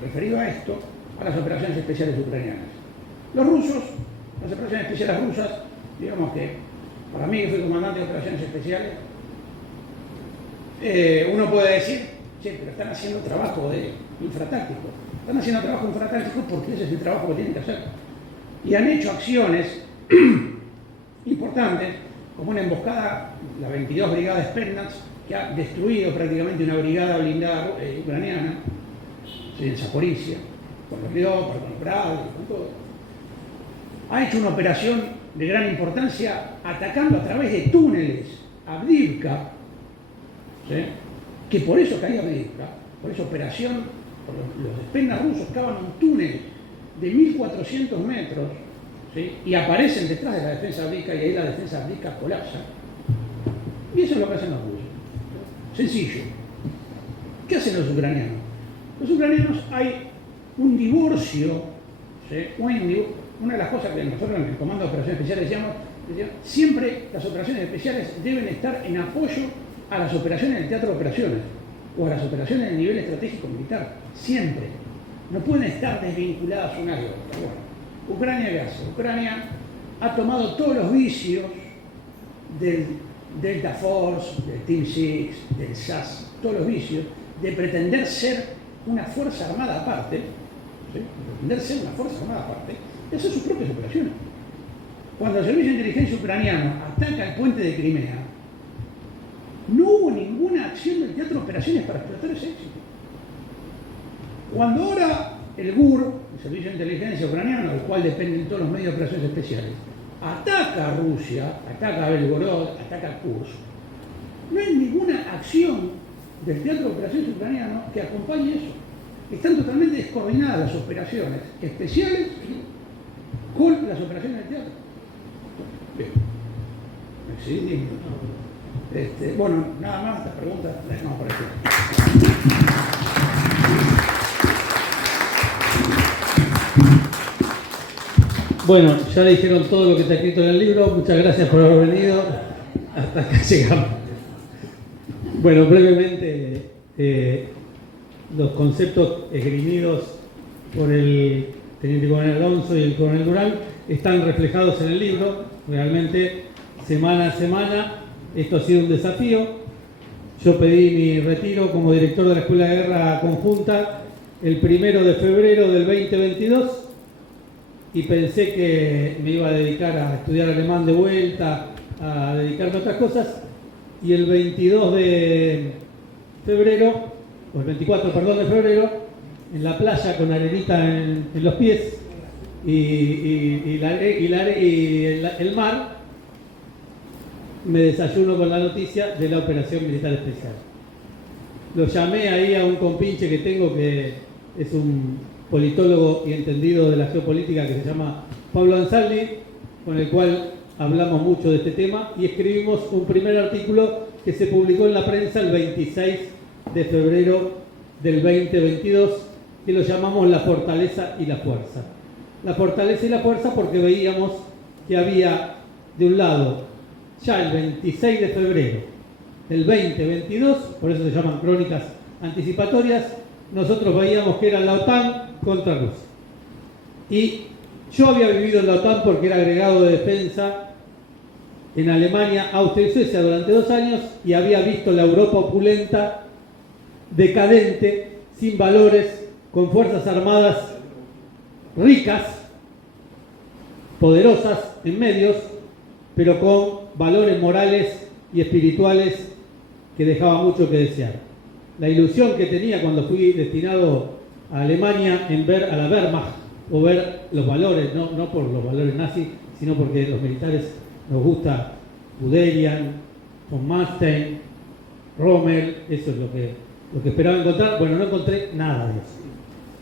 referido a esto, a las operaciones especiales ucranianas. Los rusos, las operaciones especiales rusas, digamos que para mí que fui comandante de operaciones especiales, uno puede decir, che, pero están haciendo trabajo de infratáctico. Están haciendo trabajo infratáctico porque ese es el trabajo que tienen que hacer. Y han hecho acciones importantes, como una emboscada, la 22 Brigada Spetsnaz, que ha destruido prácticamente una brigada blindada ucraniana, ¿sí? En Zaporizhia, con los Leopard, con los Bradley, con todo. Ha hecho una operación de gran importancia atacando a través de túneles a Avdiivka, ¿sí? Que por eso caía Avdiivka, por esa operación, los Spetsnaz rusos cavan un túnel de 1400 metros, ¿sí? Y aparecen detrás de la defensa Avdiivka y ahí la defensa Avdiivka colapsa. Y eso es lo que hacen los rusos. Sencillo. ¿Qué hacen los ucranianos? Los ucranianos hay un divorcio, ¿sí? Una de las cosas que nosotros en el Comando de Operaciones Especiales decíamos, siempre las operaciones especiales deben estar en apoyo a las operaciones del teatro de operaciones o a las operaciones del nivel estratégico militar. Siempre. No pueden estar desvinculadas una de otra. Bueno, ¿Ucrania qué hace? Ucrania ha tomado todos los vicios del Delta Force, del Team Six, del SAS, todos los vicios de pretender ser una fuerza armada aparte, ¿sí? De pretender ser una fuerza armada aparte, y hacer sus propias operaciones. Cuando el Servicio de Inteligencia ucraniano ataca el puente de Crimea, no hubo ninguna acción del teatro de operaciones para explotar ese éxito. Cuando ahora el GUR, el Servicio de Inteligencia ucraniano, del cual dependen todos los medios de operaciones especiales, ataca a Rusia, ataca a Belgorod, ataca a Kursk, no hay ninguna acción del teatro de operaciones ucraniano que acompañe eso. Están totalmente descoordinadas las operaciones especiales con las operaciones del teatro. Bien. Sí, bueno, nada más, esta pregunta la dejamos por aquí. Bueno, ya dijeron todo lo que está escrito en el libro. Muchas gracias por haber venido. Hasta acá llegamos. Bueno, brevemente, los conceptos esgrimidos por el teniente coronel Alonso y el coronel Durán están reflejados en el libro. Realmente, semana a semana, esto ha sido un desafío. Yo pedí mi retiro como director de la Escuela de Guerra Conjunta el 1 de febrero del 2022 y pensé que me iba a dedicar a estudiar alemán de vuelta, a dedicarme a otras cosas, y el 22 de febrero, o el 24, perdón, de febrero, en la playa con arenita en los pies y el mar, me desayuno con la noticia de la operación militar especial. Lo llamé ahí a un compinche que tengo que es un politólogo y entendido de la geopolítica que se llama Pablo Ansaldi, con el cual hablamos mucho de este tema y escribimos un primer artículo que se publicó en la prensa el 26 de febrero del 2022, que lo llamamos La fortaleza y la fuerza. La fortaleza y la fuerza porque veíamos que había, de un lado, ya el 26 de febrero del 2022, por eso se llaman crónicas anticipatorias, nosotros veíamos que era la OTAN contra Rusia. Y yo había vivido en la OTAN porque era agregado de defensa en Alemania, Austria y Suecia durante 2 años y había visto la Europa opulenta, decadente, sin valores, con fuerzas armadas ricas, poderosas en medios, pero con valores morales y espirituales que dejaban mucho que desear. La ilusión que tenía cuando fui destinado a Alemania en ver a la Wehrmacht o ver los valores, no por los valores nazis, sino porque los militares nos gusta Guderian, von Manstein, Rommel, eso es lo que esperaba encontrar. Bueno, no encontré nada de eso.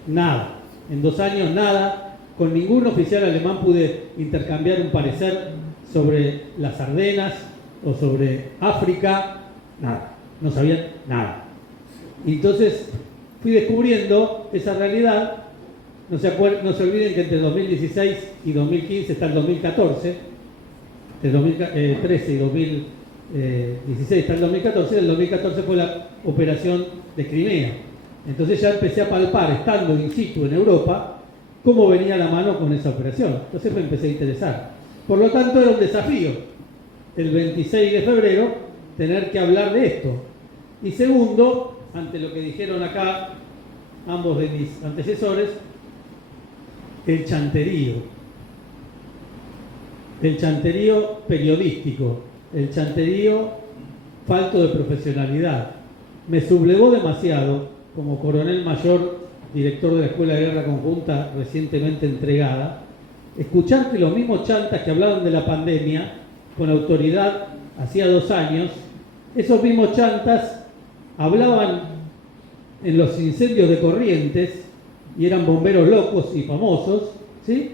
Nada. En 2 años nada. con ningún oficial alemán pude intercambiar un parecer sobre las Ardenas o sobre África, nada, no sabían nada. Y entonces fui descubriendo esa realidad. No se olviden que entre 2016 y 2015 está el 2014, entre 2013 y 2016 está el 2014, el 2014 fue la operación de Crimea. Entonces ya empecé a palpar, estando in situ en Europa, cómo venía la mano con esa operación. Entonces me empecé a interesar. Por lo tanto, era un desafío, el 26 de febrero, tener que hablar de esto. Y segundo, ante lo que dijeron acá ambos de mis antecesores, el chanterío periodístico, el chanterío falto de profesionalidad. Me sublevó demasiado como coronel mayor, director de la Escuela de Guerra Conjunta recientemente entregada, escuchar que los mismos chantas que hablaban de la pandemia con autoridad hacía 2 años, esos mismos chantas hablaban en los incendios de Corrientes y eran bomberos locos y famosos, ¿sí?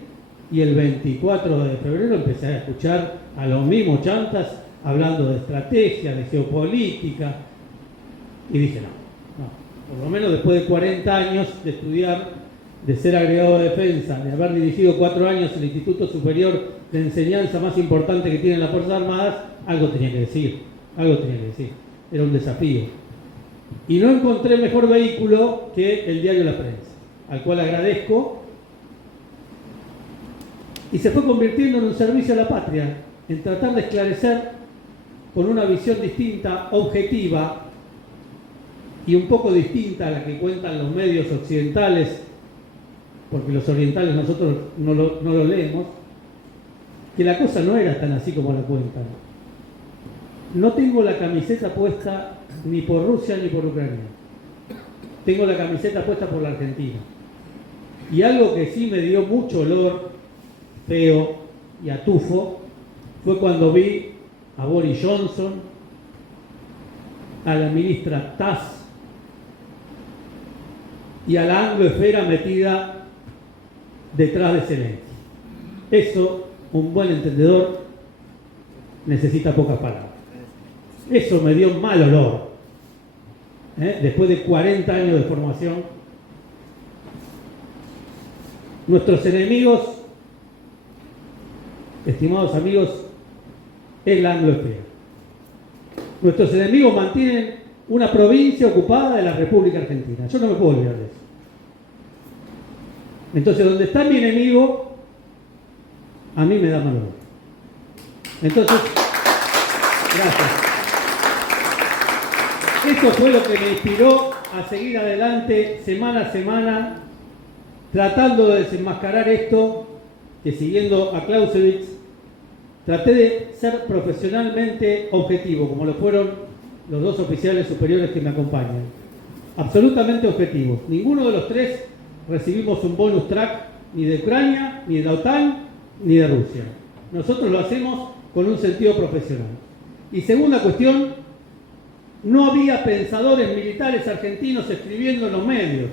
Y el 24 de febrero empecé a escuchar a los mismos chantas hablando de estrategia, de geopolítica, y dije no, por lo menos después de 40 años de estudiar, de ser agregado de defensa, de haber dirigido 4 años el Instituto Superior de Enseñanza más importante que tienen las Fuerzas Armadas, algo tenía que decir, era un desafío. Y no encontré mejor vehículo que el diario La Prensa, al cual agradezco, y se fue convirtiendo en un servicio a la patria, en tratar de esclarecer con una visión distinta, objetiva, y un poco distinta a la que cuentan los medios occidentales, porque los orientales nosotros no lo leemos, que la cosa no era tan así como la cuentan. No tengo la camiseta puesta ni por Rusia ni por Ucrania. Tengo la camiseta puesta por la Argentina. Y algo que sí me dio mucho olor feo y atufo fue cuando vi a Boris Johnson, a la ministra Tass y a la angloesfera metida detrás de Zelensky. Eso, un buen entendedor necesita pocas palabras. Eso me dio mal olor. Después de 40 años de formación, nuestros enemigos, estimados amigos, es la angloesfera. Nuestros enemigos mantienen una provincia ocupada de la República Argentina. Yo no me puedo olvidar de eso. Entonces, donde está mi enemigo, a mí me da mal olor. Entonces, gracias. Esto fue lo que me inspiró a seguir adelante semana a semana, tratando de desenmascarar esto, que siguiendo a Clausewitz, traté de ser profesionalmente objetivo, como lo fueron los 2 oficiales superiores que me acompañan. Absolutamente objetivos. Ninguno de los 3 recibimos un bonus track ni de Ucrania, ni de la OTAN, ni de Rusia. Nosotros lo hacemos con un sentido profesional. Y segunda cuestión, no había pensadores militares argentinos escribiendo en los medios.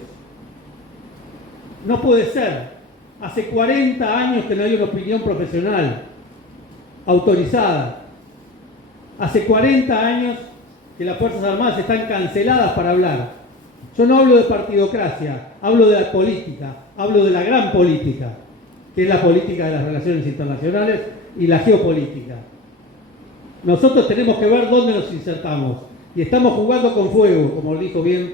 No puede ser. Hace 40 años que no hay una opinión profesional autorizada. Hace 40 años que las Fuerzas Armadas están canceladas para hablar. Yo no hablo de partidocracia, hablo de la política, hablo de la gran política, que es la política de las relaciones internacionales y la geopolítica. Nosotros tenemos que ver dónde nos insertamos. Y estamos jugando con fuego, como dijo bien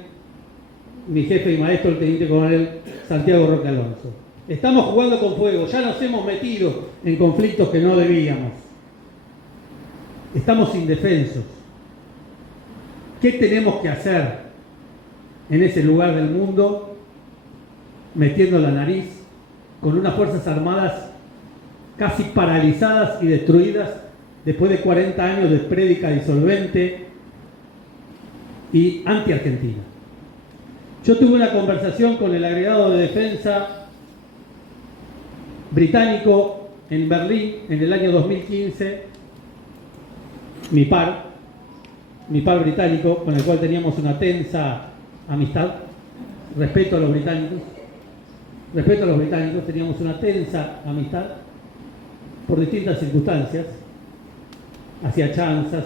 mi jefe y maestro, el teniente coronel Santiago Roque Alonso. Estamos jugando con fuego, ya nos hemos metido en conflictos que no debíamos. Estamos indefensos. ¿Qué tenemos que hacer en ese lugar del mundo, metiendo la nariz, con unas Fuerzas Armadas casi paralizadas y destruidas después de 40 años de prédica disolvente y anti-argentina? Yo tuve una conversación con el agregado de defensa británico en Berlín en el año 2015, mi par británico, con el cual teníamos una tensa amistad, respeto a los británicos, Respecto a los británicos, teníamos una tensa amistad por distintas circunstancias, hacía chanzas,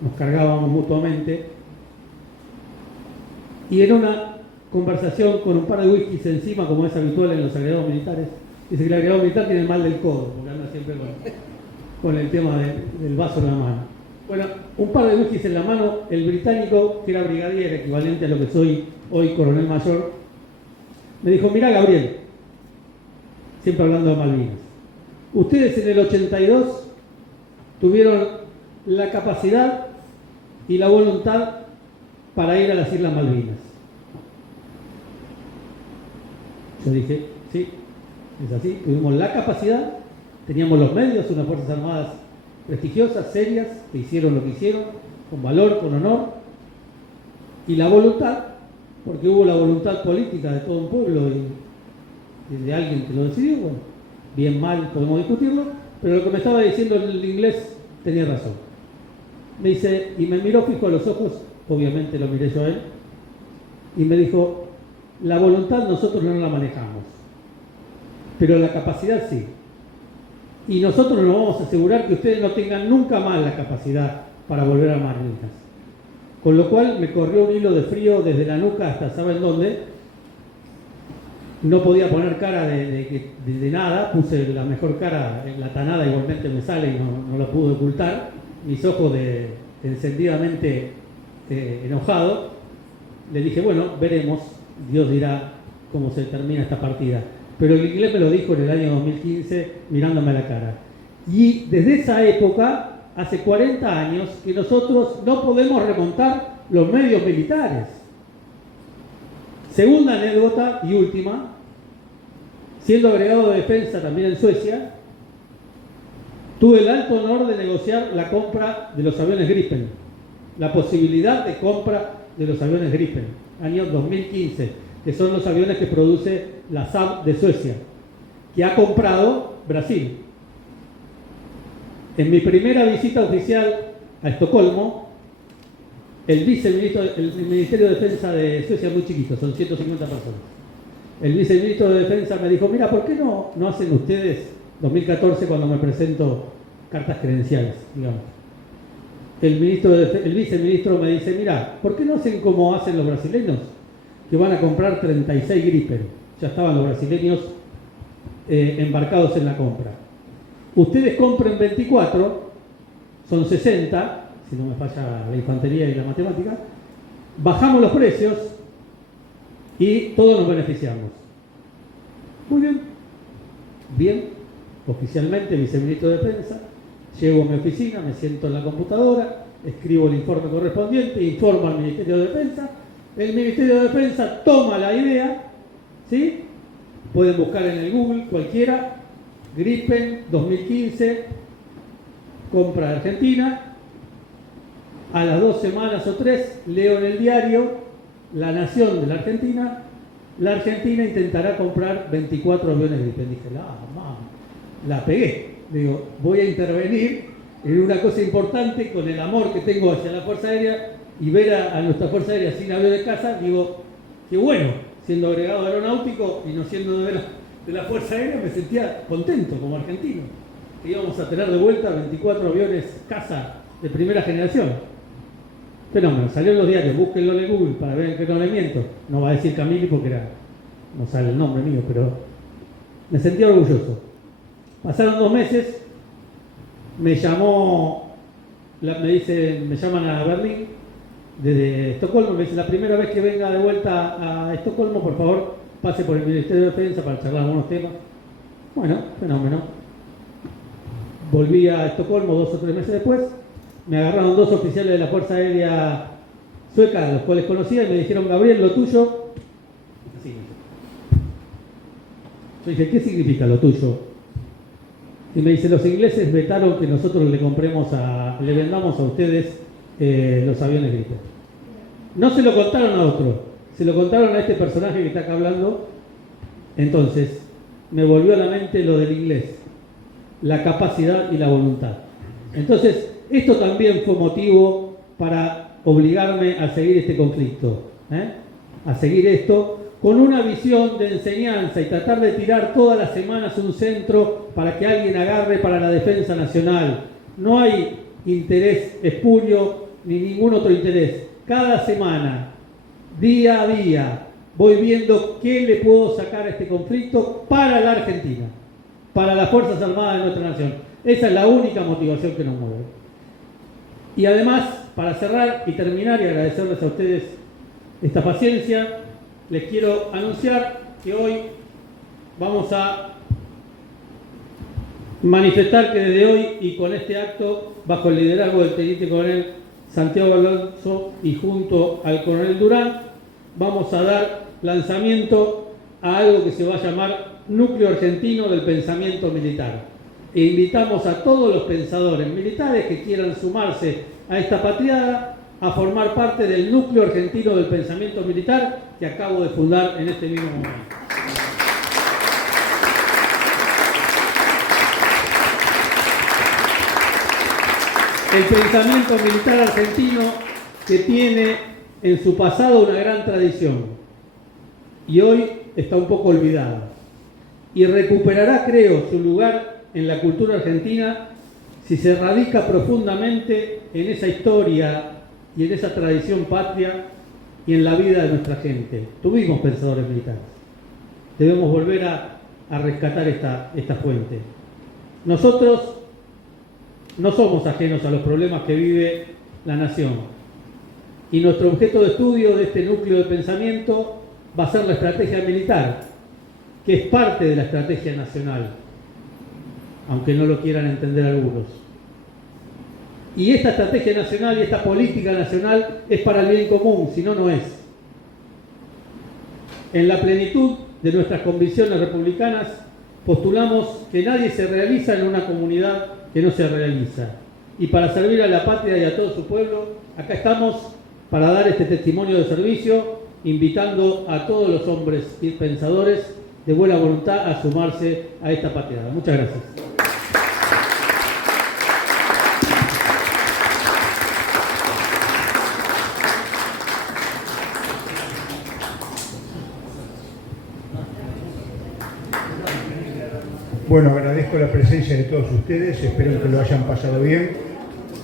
nos cargábamos mutuamente, y en una conversación con un par de whiskies encima, como es habitual en los agregados militares, dice que el agregado militar tiene el mal del codo, porque anda siempre con el tema del vaso en la mano. Bueno, un par de whiskies en la mano, el británico, que era brigadier, equivalente a lo que soy hoy coronel mayor, me dijo: mirá, Gabriel, siempre hablando de Malvinas, ustedes en el 82 tuvieron la capacidad y la voluntad para ir a las Islas Malvinas. Yo dije, sí, es así, tuvimos la capacidad, teníamos los medios, unas Fuerzas Armadas prestigiosas, serias, que hicieron lo que hicieron, con valor, con honor, y la voluntad, porque hubo la voluntad política de todo un pueblo y de alguien que lo decidió. Bueno, bien, mal, podemos discutirlo, pero lo que me estaba diciendo el inglés tenía razón. Me dice, y me miró fijo a los ojos, obviamente lo miré yo a él, y me dijo: la voluntad nosotros no la manejamos, pero la capacidad sí. Y nosotros nos vamos a asegurar que ustedes no tengan nunca más la capacidad para volver a Malvinas. Con lo cual me corrió un hilo de frío desde la nuca hasta ¿saben dónde? No podía poner cara de nada, puse la mejor cara, la tanada igualmente me sale y no la pude ocultar. Mis ojos encendidamente enojado. Le dije, bueno, veremos, Dios dirá cómo se termina esta partida. Pero el inglés me lo dijo en el año 2015 mirándome a la cara. Y desde esa época, hace 40 años, que nosotros no podemos remontar los medios militares. Segunda anécdota y última, siendo agregado de defensa también en Suecia, tuve el alto honor de negociar la compra de los aviones Gripen, la posibilidad de compra de los aviones Gripen, año 2015, que son los aviones que produce la Saab de Suecia, que ha comprado Brasil. En mi primera visita oficial a Estocolmo, el Ministerio de Defensa de Suecia es muy chiquito, son 150 personas. El viceministro de Defensa me dijo, mira, ¿por qué no hacen ustedes, 2014 cuando me presento, cartas credenciales, digamos? El viceministro me dice, mira, ¿por qué no hacen como hacen los brasileños? Que van a comprar 36 Gripen. Ya estaban los brasileños embarcados en la compra. Ustedes compren 24, son 60, si no me falla la infantería y la matemática, bajamos los precios y todos nos beneficiamos. Muy bien. Bien, oficialmente viceministro de Defensa, llego a mi oficina, me siento en la computadora, escribo el informe correspondiente, informo al Ministerio de Defensa, el Ministerio de Defensa toma la idea, ¿sí? Pueden buscar en el Google cualquiera, Gripen 2015, compra de Argentina. A las 2 semanas o 3 leo en el diario La Nación de la Argentina intentará comprar 24 aviones Gripen. Dije, la pegué. Digo, voy a intervenir en una cosa importante con el amor que tengo hacia la Fuerza Aérea y ver a nuestra Fuerza Aérea sin avión de casa. Digo, qué bueno, siendo agregado aeronáutico y no siendo de la Fuerza Aérea, me sentía contento como argentino. Que íbamos a tener de vuelta 24 aviones caza de primera generación. Fenómeno, salió en los diarios, búsquenlo en Google para ver en qué no le miento. No va a decir Camili porque no sale el nombre mío, pero me sentía orgulloso. Pasaron 2 meses, me llaman a Berlín desde Estocolmo, me dice, la primera vez que venga de vuelta a Estocolmo, por favor, pase por el Ministerio de Defensa para charlar algunos temas. Bueno, fenómeno. Volví a Estocolmo 2 o 3 meses después, me agarraron 2 oficiales de la Fuerza Aérea Sueca, los cuales conocía, y me dijeron, Gabriel, lo tuyo... Así. Yo dije, ¿qué significa lo tuyo? Y me dice, los ingleses vetaron que nosotros le vendamos a ustedes los aviones Gripen. No se lo contaron a otro, se lo contaron a este personaje que está acá hablando. Entonces, me volvió a la mente lo del inglés, la capacidad y la voluntad. Entonces, esto también fue motivo para obligarme a seguir este conflicto, a seguir esto con una visión de enseñanza y tratar de tirar todas las semanas un centro para que alguien agarre para la defensa nacional. No hay interés espurio ni ningún otro interés. Cada semana, día a día, voy viendo qué le puedo sacar a este conflicto para la Argentina, para las Fuerzas Armadas de nuestra nación. Esa es la única motivación que nos mueve. Y además, para cerrar y terminar y agradecerles a ustedes esta paciencia, les quiero anunciar que hoy vamos a manifestar que desde hoy y con este acto, bajo el liderazgo del teniente coronel Santiago Alonso y junto al coronel Durán, vamos a dar lanzamiento a algo que se va a llamar Núcleo Argentino del Pensamiento Militar. E invitamos a todos los pensadores militares que quieran sumarse a esta patriada a formar parte del Núcleo Argentino del Pensamiento Militar que acabo de fundar en este mismo momento. El pensamiento militar argentino que tiene en su pasado una gran tradición y hoy está un poco olvidado y recuperará, creo, su lugar en la cultura argentina si se radica profundamente en esa historia y en esa tradición patria y en la vida de nuestra gente. Tuvimos pensadores militares. Debemos volver a rescatar esta fuente. Nosotros no somos ajenos a los problemas que vive la nación. Y nuestro objeto de estudio de este núcleo de pensamiento va a ser la estrategia militar, que es parte de la estrategia nacional, aunque no lo quieran entender algunos. Y esta estrategia nacional y esta política nacional es para el bien común, si no, no es. En la plenitud de nuestras convicciones republicanas, postulamos que nadie se realiza en una comunidad que no se realiza. Y para servir a la patria y a todo su pueblo, acá estamos para dar este testimonio de servicio, invitando a todos los hombres y pensadores de buena voluntad a sumarse a esta patriada. Muchas gracias. Bueno, agradezco la presencia de todos ustedes, espero que lo hayan pasado bien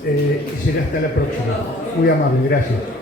y será hasta la próxima. Muy amable, gracias.